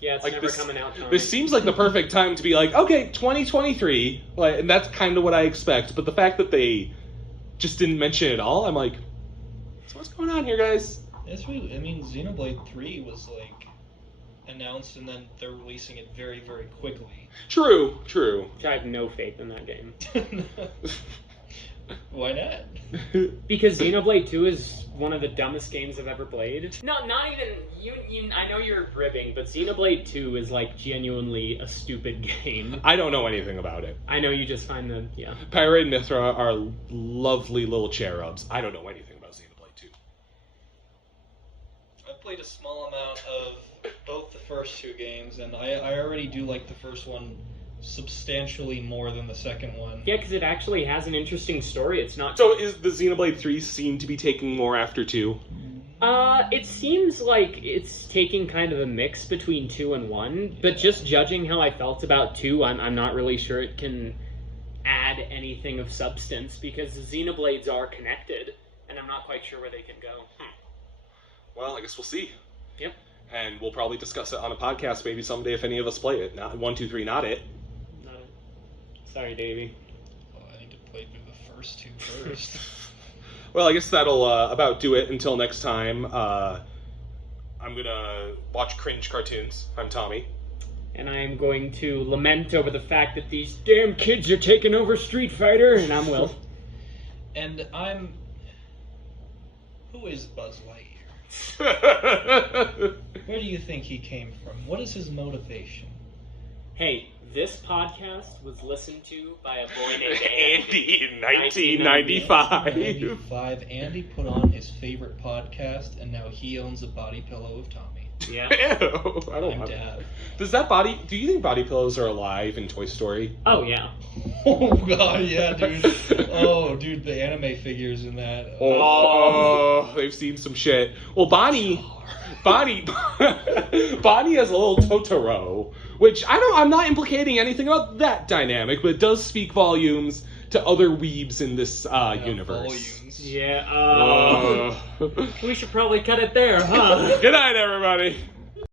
Yeah, it's Like never this- coming out. Tony. This seems like the perfect time to be like, okay, 2023, like, and that's kind of what I expect. But the fact that they just didn't mention it at all, I'm like, so what's going on here, guys? it's really. I mean, Xenoblade 3 was like announced, and then they're releasing it very, very quickly. True. I have no faith in that game. Why not? Because Xenoblade 2 is one of the dumbest games I've ever played. No, not even... You, I know you're ribbing, but Xenoblade 2 is, like, genuinely a stupid game. I don't know anything about it. I know you just find the... Yeah. Pyra and Mithra are lovely little cherubs. I don't know anything about Xenoblade 2. I've played a small amount of both the first two games, and I already do like the first one substantially more than the second one. Yeah, because it actually has an interesting story. It's not... So is the Xenoblade 3 seem to be taking more after 2? It seems like it's taking kind of a mix between 2 and 1, but just judging how I felt about 2, I'm not really sure it can add anything of substance, because the Xenoblades are connected, and I'm not quite sure where they can go. Well, I guess we'll see. Yep. And we'll probably discuss it on a podcast maybe someday if any of us play it. Not 1, 2, 3, not it. Not Sorry, Davey. Oh, I need to play through the first two first. Well, I guess that'll about do it until next time. I'm gonna watch cringe cartoons. I'm Tommy. And I'm going to lament over the fact that these damn kids are taking over Street Fighter, and I'm Will. And I'm... Who is Buzz Lightyear? Where do you think he came from? What is his motivation? Hey, this podcast was listened to by a boy named Andy. Andy in 1995. 95. Andy put on his favorite podcast, and now he owns a body pillow of Tommy. Yeah. Ew, I don't I'm have Dad. Does that do you think body pillows are alive in Toy Story? Oh, yeah. Oh god, yeah, dude. Oh, dude, the anime figures in that. Oh, they've seen some shit. Well, Bonnie has a little Totoro, which I'm not implicating anything about that dynamic, but it does speak volumes to other weebs in this universe. Volumes. Yeah, we should probably cut it there, huh? Good night, everybody.